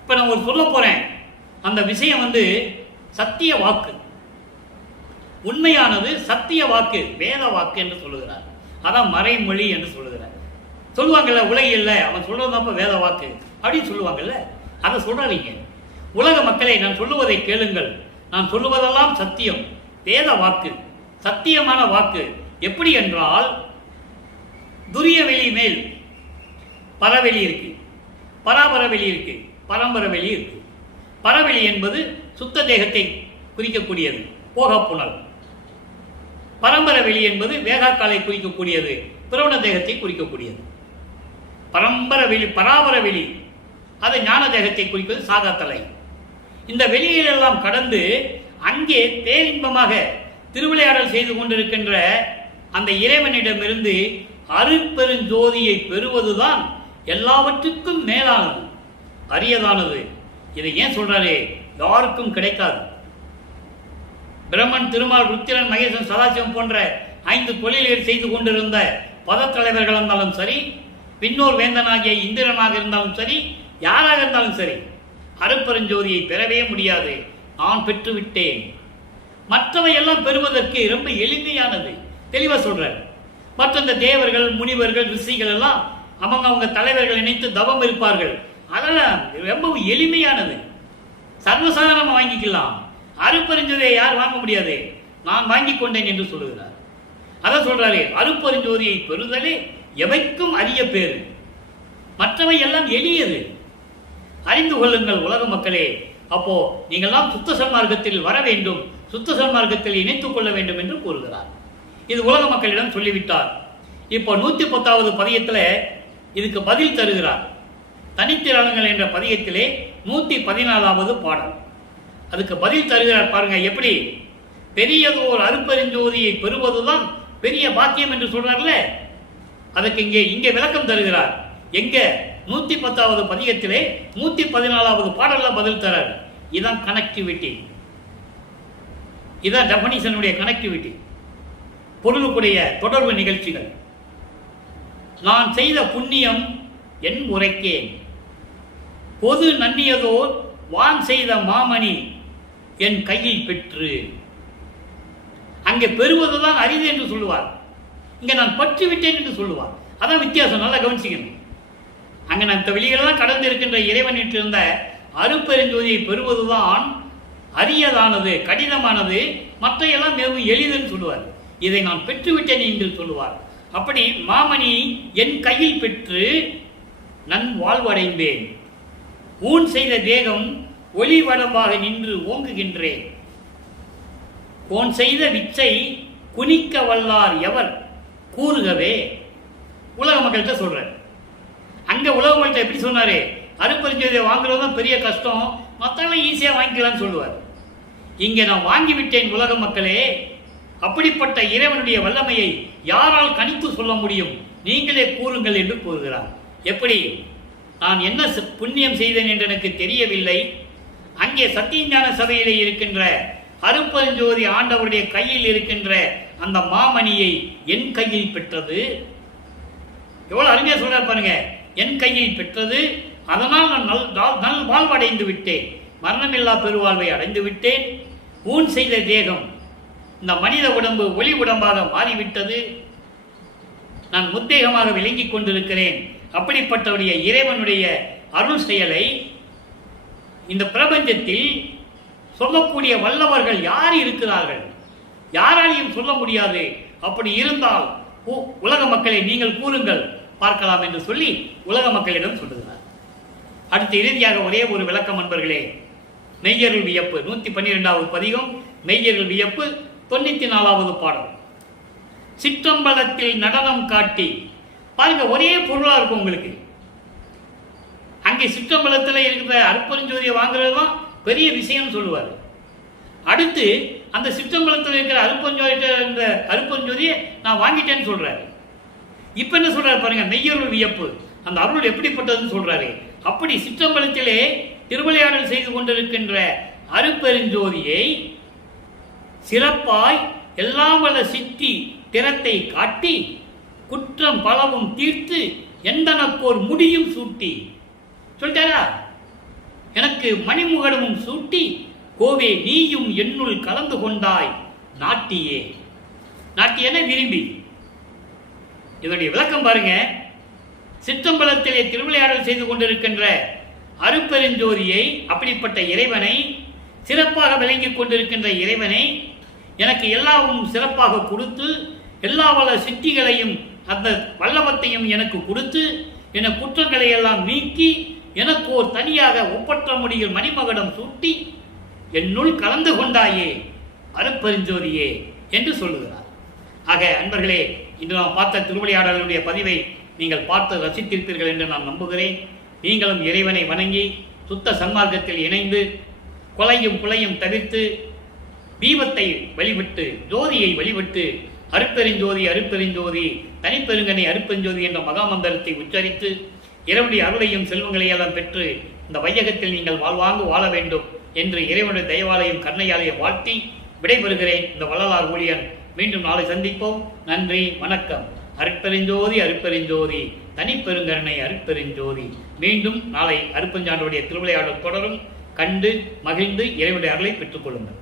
இப்ப நான் ஒரு சொல்ல போறேன். அந்த விஷயம் வந்து சத்திய வாக்கு, உண்மையானது சத்திய வாக்கு, வேத வாக்கு என்று சொல்லுகிறார். அதான் மறைமொழி என்று சொல்லுகிறார். சொல்லுவாங்கல்ல உலகில் அவன் சொல்றதுதான் வேத வாக்கு அப்படின்னு சொல்லுவாங்கல்ல, அதை சொல்றாதீங்க. உலக மக்களை, நான் சொல்லுவதை கேளுங்கள். நான் சொல்லுவதெல்லாம் சத்தியம், வேத வாக்கு, சத்தியமான வாக்கு. எப்படி என்றால், துரிய வெளி மேல் பரவெளி இருக்கு. பராபர வெளி இருக்கு, பரம்பர வெளி இருக்கு. பரவெளி என்பது சுத்த தேகத்தை குறிக்கக்கூடியது, போகப்புணல். பரம்பர வெளி என்பது வேகாக்காலை குறிக்கக்கூடியது, பிரவண தேகத்தை குறிக்கக்கூடியது. பரம்பர வெளி, பராபர வெளி அது ஞான தேகத்தை குறிப்பது சாகாத்தலை. இந்த வெளியிலெல்லாம் கடந்து அங்கே பேரின்பமாக திருவிளையாடல் செய்து கொண்டிருக்கின்ற அந்த இறைவனிடமிருந்து அருட்பெருஞ்சோதியை பெறுவதுதான் எல்லாவற்றுக்கும் மேலானது, அரியதானது. இதை ஏன் சொல்றாரு? யாருக்கும் கிடைக்காது. பிரம்மன், திருமால், ருத்திரன், மகேசன், சதாசிவம் போன்ற 5 தொழில்கள் செய்து கொண்டிருந்த பதத்தலைவர்கள் இருந்தாலும் சரி, பின்னோர் வேந்தனாகிய இந்திரனாக இருந்தாலும் சரி, யாராக இருந்தாலும் சரி, அருட்பெருஞ்சோதியை பெறவே முடியாது. நான் பெற்றுவிட்டேன். மற்றவை எல்லாம் பெறுவதற்கு ரொம்ப எளிமையானது, தெளிவா சொல்றார். மற்ற இந்த தேவர்கள், முனிவர்கள், ரிஷிகள் எல்லாம் அவங்க தலைவர்கள் நினைத்து தவம் இருப்பார்கள். அதெல்லாம் ரொம்ப எளிமையானது, சர்வசாதாரணமாக வாங்கிக்கலாம். அருட்பெருஞ்சோதியை யார் வாங்க முடியாது? நான் வாங்கி கொண்டேன் என்று சொல்லுகிறார். அதை சொல்றாரு, அருட்பெருஞ்சோதியை பெறுதலே எவைக்கும் அரிய பேரு, மற்றவை எல்லாம் எளியது. அறிந்து கொள்ளுங்கள் உலக மக்களே. அப்போ நீங்கள்லாம் சுத்த சன்மார்க்கத்தில் வர வேண்டும், சுத்த சன்மார்க்கத்தில் இணைத்துக் கொள்ள வேண்டும் என்று கூறுகிறார். இது உலக மக்களிடம் சொல்லிவிட்டார். இப்போ 110வது பதியத்தில் இதுக்கு பதில் தருகிறார். தனித்திரங்கள் என்ற பதியத்திலே 114வது பாடல். அதுக்கு பதில் தருகிறார். பாருங்க எப்படி. பெரியதோர் அருட்பெருஞ்சோதியை பெறுவதுதான் பெரிய பாக்கியம் என்று சொல்றார்ல, அதுக்கு இங்கே விளக்கம் தருகிறார். எங்க? 110வது பதியத்திலே 114வது பாடல்ல பதில் தரார். இதான் கனெக்டிவிட்டி, இதான் டெஃபனிஷனுடைய கனெக்டிவிட்டி, பொருளுக்குடைய தொடர்பு நிகழ்ச்சிகள். நான் செய்த புண்ணியம் என் உரைக்கேன், பொது நன்னியதோர் வான் செய்த மாமணி என் கையில் பெற்று. அங்கே பெறுவதுதான் அரிது என்று சொல்லுவார், இங்க நான் பற்றி விட்டேன் என்று சொல்லுவார். அதான் வித்தியாசம், நல்லா கவனிச்சுக்கணும். அங்க நான் இந்த வெளியெல்லாம் கடந்து இருக்கின்ற இறைவனிட்டு இருந்த அருட்பெருஞ்சோதியை பெறுவதுதான் அரியதானது, கடினமானது, மற்ற எல்லாம் மிகவும் எளிதுன்னு சொல்லுவார். இதை நான் பெற்றுவிட்டேன் என்று சொல்லுவார். அப்படி மாமணி என் கையில் பெற்று நன் வாழ்வடைந்தேன், ஊன் செய்த தேகம் ஒளி வடமாக நின்று ஓங்குகின்றேன், கோன் செய்த விச்சை குனிக்க வல்லார் எவர் கூறுகவே. உலக மக்கள்கிட்ட சொல்ற. அங்க உலக மக்கள்கிட்ட எப்படி சொன்னாரு? அருட்பெருஞ்சோதியை வாங்குறதுதான் பெரிய கஷ்டம், மற்றவங்க ஈஸியா வாங்கிக்கலாம்னு சொல்லுவார். இங்க நான் வாங்கிவிட்டேன் உலக மக்களே. அப்படிப்பட்ட இறைவனுடைய வல்லமையை யாரால் கணித்து சொல்ல முடியும்? நீங்களே கூறுங்கள் என்று கூறுகிறார். எப்படி? நான் என்ன புண்ணியம் செய்தேன் என்று எனக்கு தெரியவில்லை. அங்கே சத்தியஞான சபையிலே இருக்கின்ற அருட்பெருஞ்சோதி ஆண்டவருடைய கையில் இருக்கின்ற அந்த மாமணியை என் கையில் பெற்றது. எவ்வளவு அருமையா சொல்றாரு பாருங்க. என் கையில் பெற்றது, அதனால் நான் நல் வாழ்வடைந்து விட்டேன், மரணமில்லா பெருவாழ்வை அடைந்து விட்டேன். ஊன் செய்த தேகம், இந்த மனித உடம்பு ஒளி உடம்பாக மாறிவிட்டது, நான் முத்தேகமாக விளங்கிக் கொண்டிருக்கிறேன். அப்படிப்பட்டவருடைய இறைவனுடைய அருள் செயலை இந்த பிரபஞ்சத்தில் சொல்லக்கூடிய வல்லவர்கள் யார் இருக்கிறார்கள்? யாராலையும் சொல்ல முடியாது. அப்படி இருந்தால் உலக மக்களை நீங்கள் கூறுங்கள் பார்க்கலாம் என்று சொல்லி உலக மக்களிடம் சொல்லுகிறார். அடுத்து இறுதியாக ஒரே ஒரு விளக்கம் அன்பர்களே. மெய்யருள் வியப்பு 112வது பதிகம், மெய்யருள் வியப்பு 94வது பாடல். சிற்றம்பலத்தில் நடனம் காட்டி. பாருங்க, ஒரே பொருளா இருக்கும் உங்களுக்கு. அங்கே சிற்றம்பலத்தில் இருக்கிற அருட்பெருஞ்சோதியை வாங்குறது தான் பெரிய விஷயம் சொல்லுவார். அடுத்து அந்த சிற்றம்பலத்தில் இருக்கிற அருட்பெருஞ்சோதியை நான் வாங்கிட்டேன்னு சொல்றாரு. இப்ப என்ன சொல்றாரு பாருங்க, மெய்யருள் வியப்பு, அந்த அருள் எப்படிப்பட்டதுன்னு சொல்றாரு. அப்படி சிற்றம்பலத்திலே திருவிளையாடல் செய்து கொண்டிருக்கின்ற அருட்பெருஞ்சோதியை சிறப்பாய் எல்லாம் வல்ல சித்தி திறத்தை காட்டி குற்றம் பலவும் தீர்த்து எந்தனக்கோர் முடியும் சூட்டி சொல்லிட்டாரா. எனக்கு மணிமுகடமும் சூட்டி கோவே நீயும் என்னுள் கலந்து கொண்டாய் நாட்டியே. நாட்டியன விரும்பி. இதனுடைய விளக்கம் பாருங்க. சிற்றம்பலத்திலே திருவிளையாடல் செய்து கொண்டிருக்கின்ற அருட்பெருஞ்சோதியை, அப்படிப்பட்ட இறைவனை, சிறப்பாக விளங்கிக் கொண்டிருக்கின்ற இறைவனை எனக்கு எல்லாவும் சிறப்பாக கொடுத்து, எல்லா வல்ல சித்திகளையும் அந்த வல்லவத்தையும் எனக்கு கொடுத்து, என குற்றங்களை எல்லாம் நீக்கி எனக்கு ஓர் தனியாக ஒப்பற்ற முடியில் மணிமகுடம் சூட்டி என்னுள் கலந்து கொண்டாயே அருட்பெருஞ்சோதியே என்று சொல்லுகிறார். ஆக அன்பர்களே, இன்று நாம் பார்த்த திருவிளையாடலுடைய பதிவை நீங்கள் பார்த்து ரசித்திருப்பீர்கள் என்று நான் நம்புகிறேன். நீங்களும் இறைவனை வணங்கி சுத்த சன்மார்க்கத்தில் இணைந்து கொலையும் குலையும் தவிர்த்து தீபத்தை வழிபட்டு ஜோதியை வழிபட்டு அருட்பெருஞ்சோதி அருட்பெருஞ்சோதி தனிப்பெருங்கனை அருட்பெருஞ்சோதி என்ற மகாமந்திரத்தை உச்சரித்து இறைவனுடைய அருளையும் செல்வங்களையெல்லாம் பெற்று இந்த வையகத்தில் நீங்கள் வாழ்வாங்கு வாழ வேண்டும் என்று இறைவனுடைய தயவாலயம் கருணையாலயம் வாழ்த்தி விடைபெறுகிறேன். இந்த வள்ளலார் ஊழியன். மீண்டும் நாளை சந்திப்போம். நன்றி, வணக்கம். அருட்பெருஞ்சோதி அருட்பெருஞ்சோதி தனிப்பெருங்கருணை அருட்பெருஞ்சோதி. மீண்டும் நாளை அருட்பெருஞ்சாண்டவருடைய திருவிளையாடல் தொடரும். கண்டு மகிழ்ந்து இறைவனுடைய அருளை பெற்றுக் கொள்ளுங்கள்.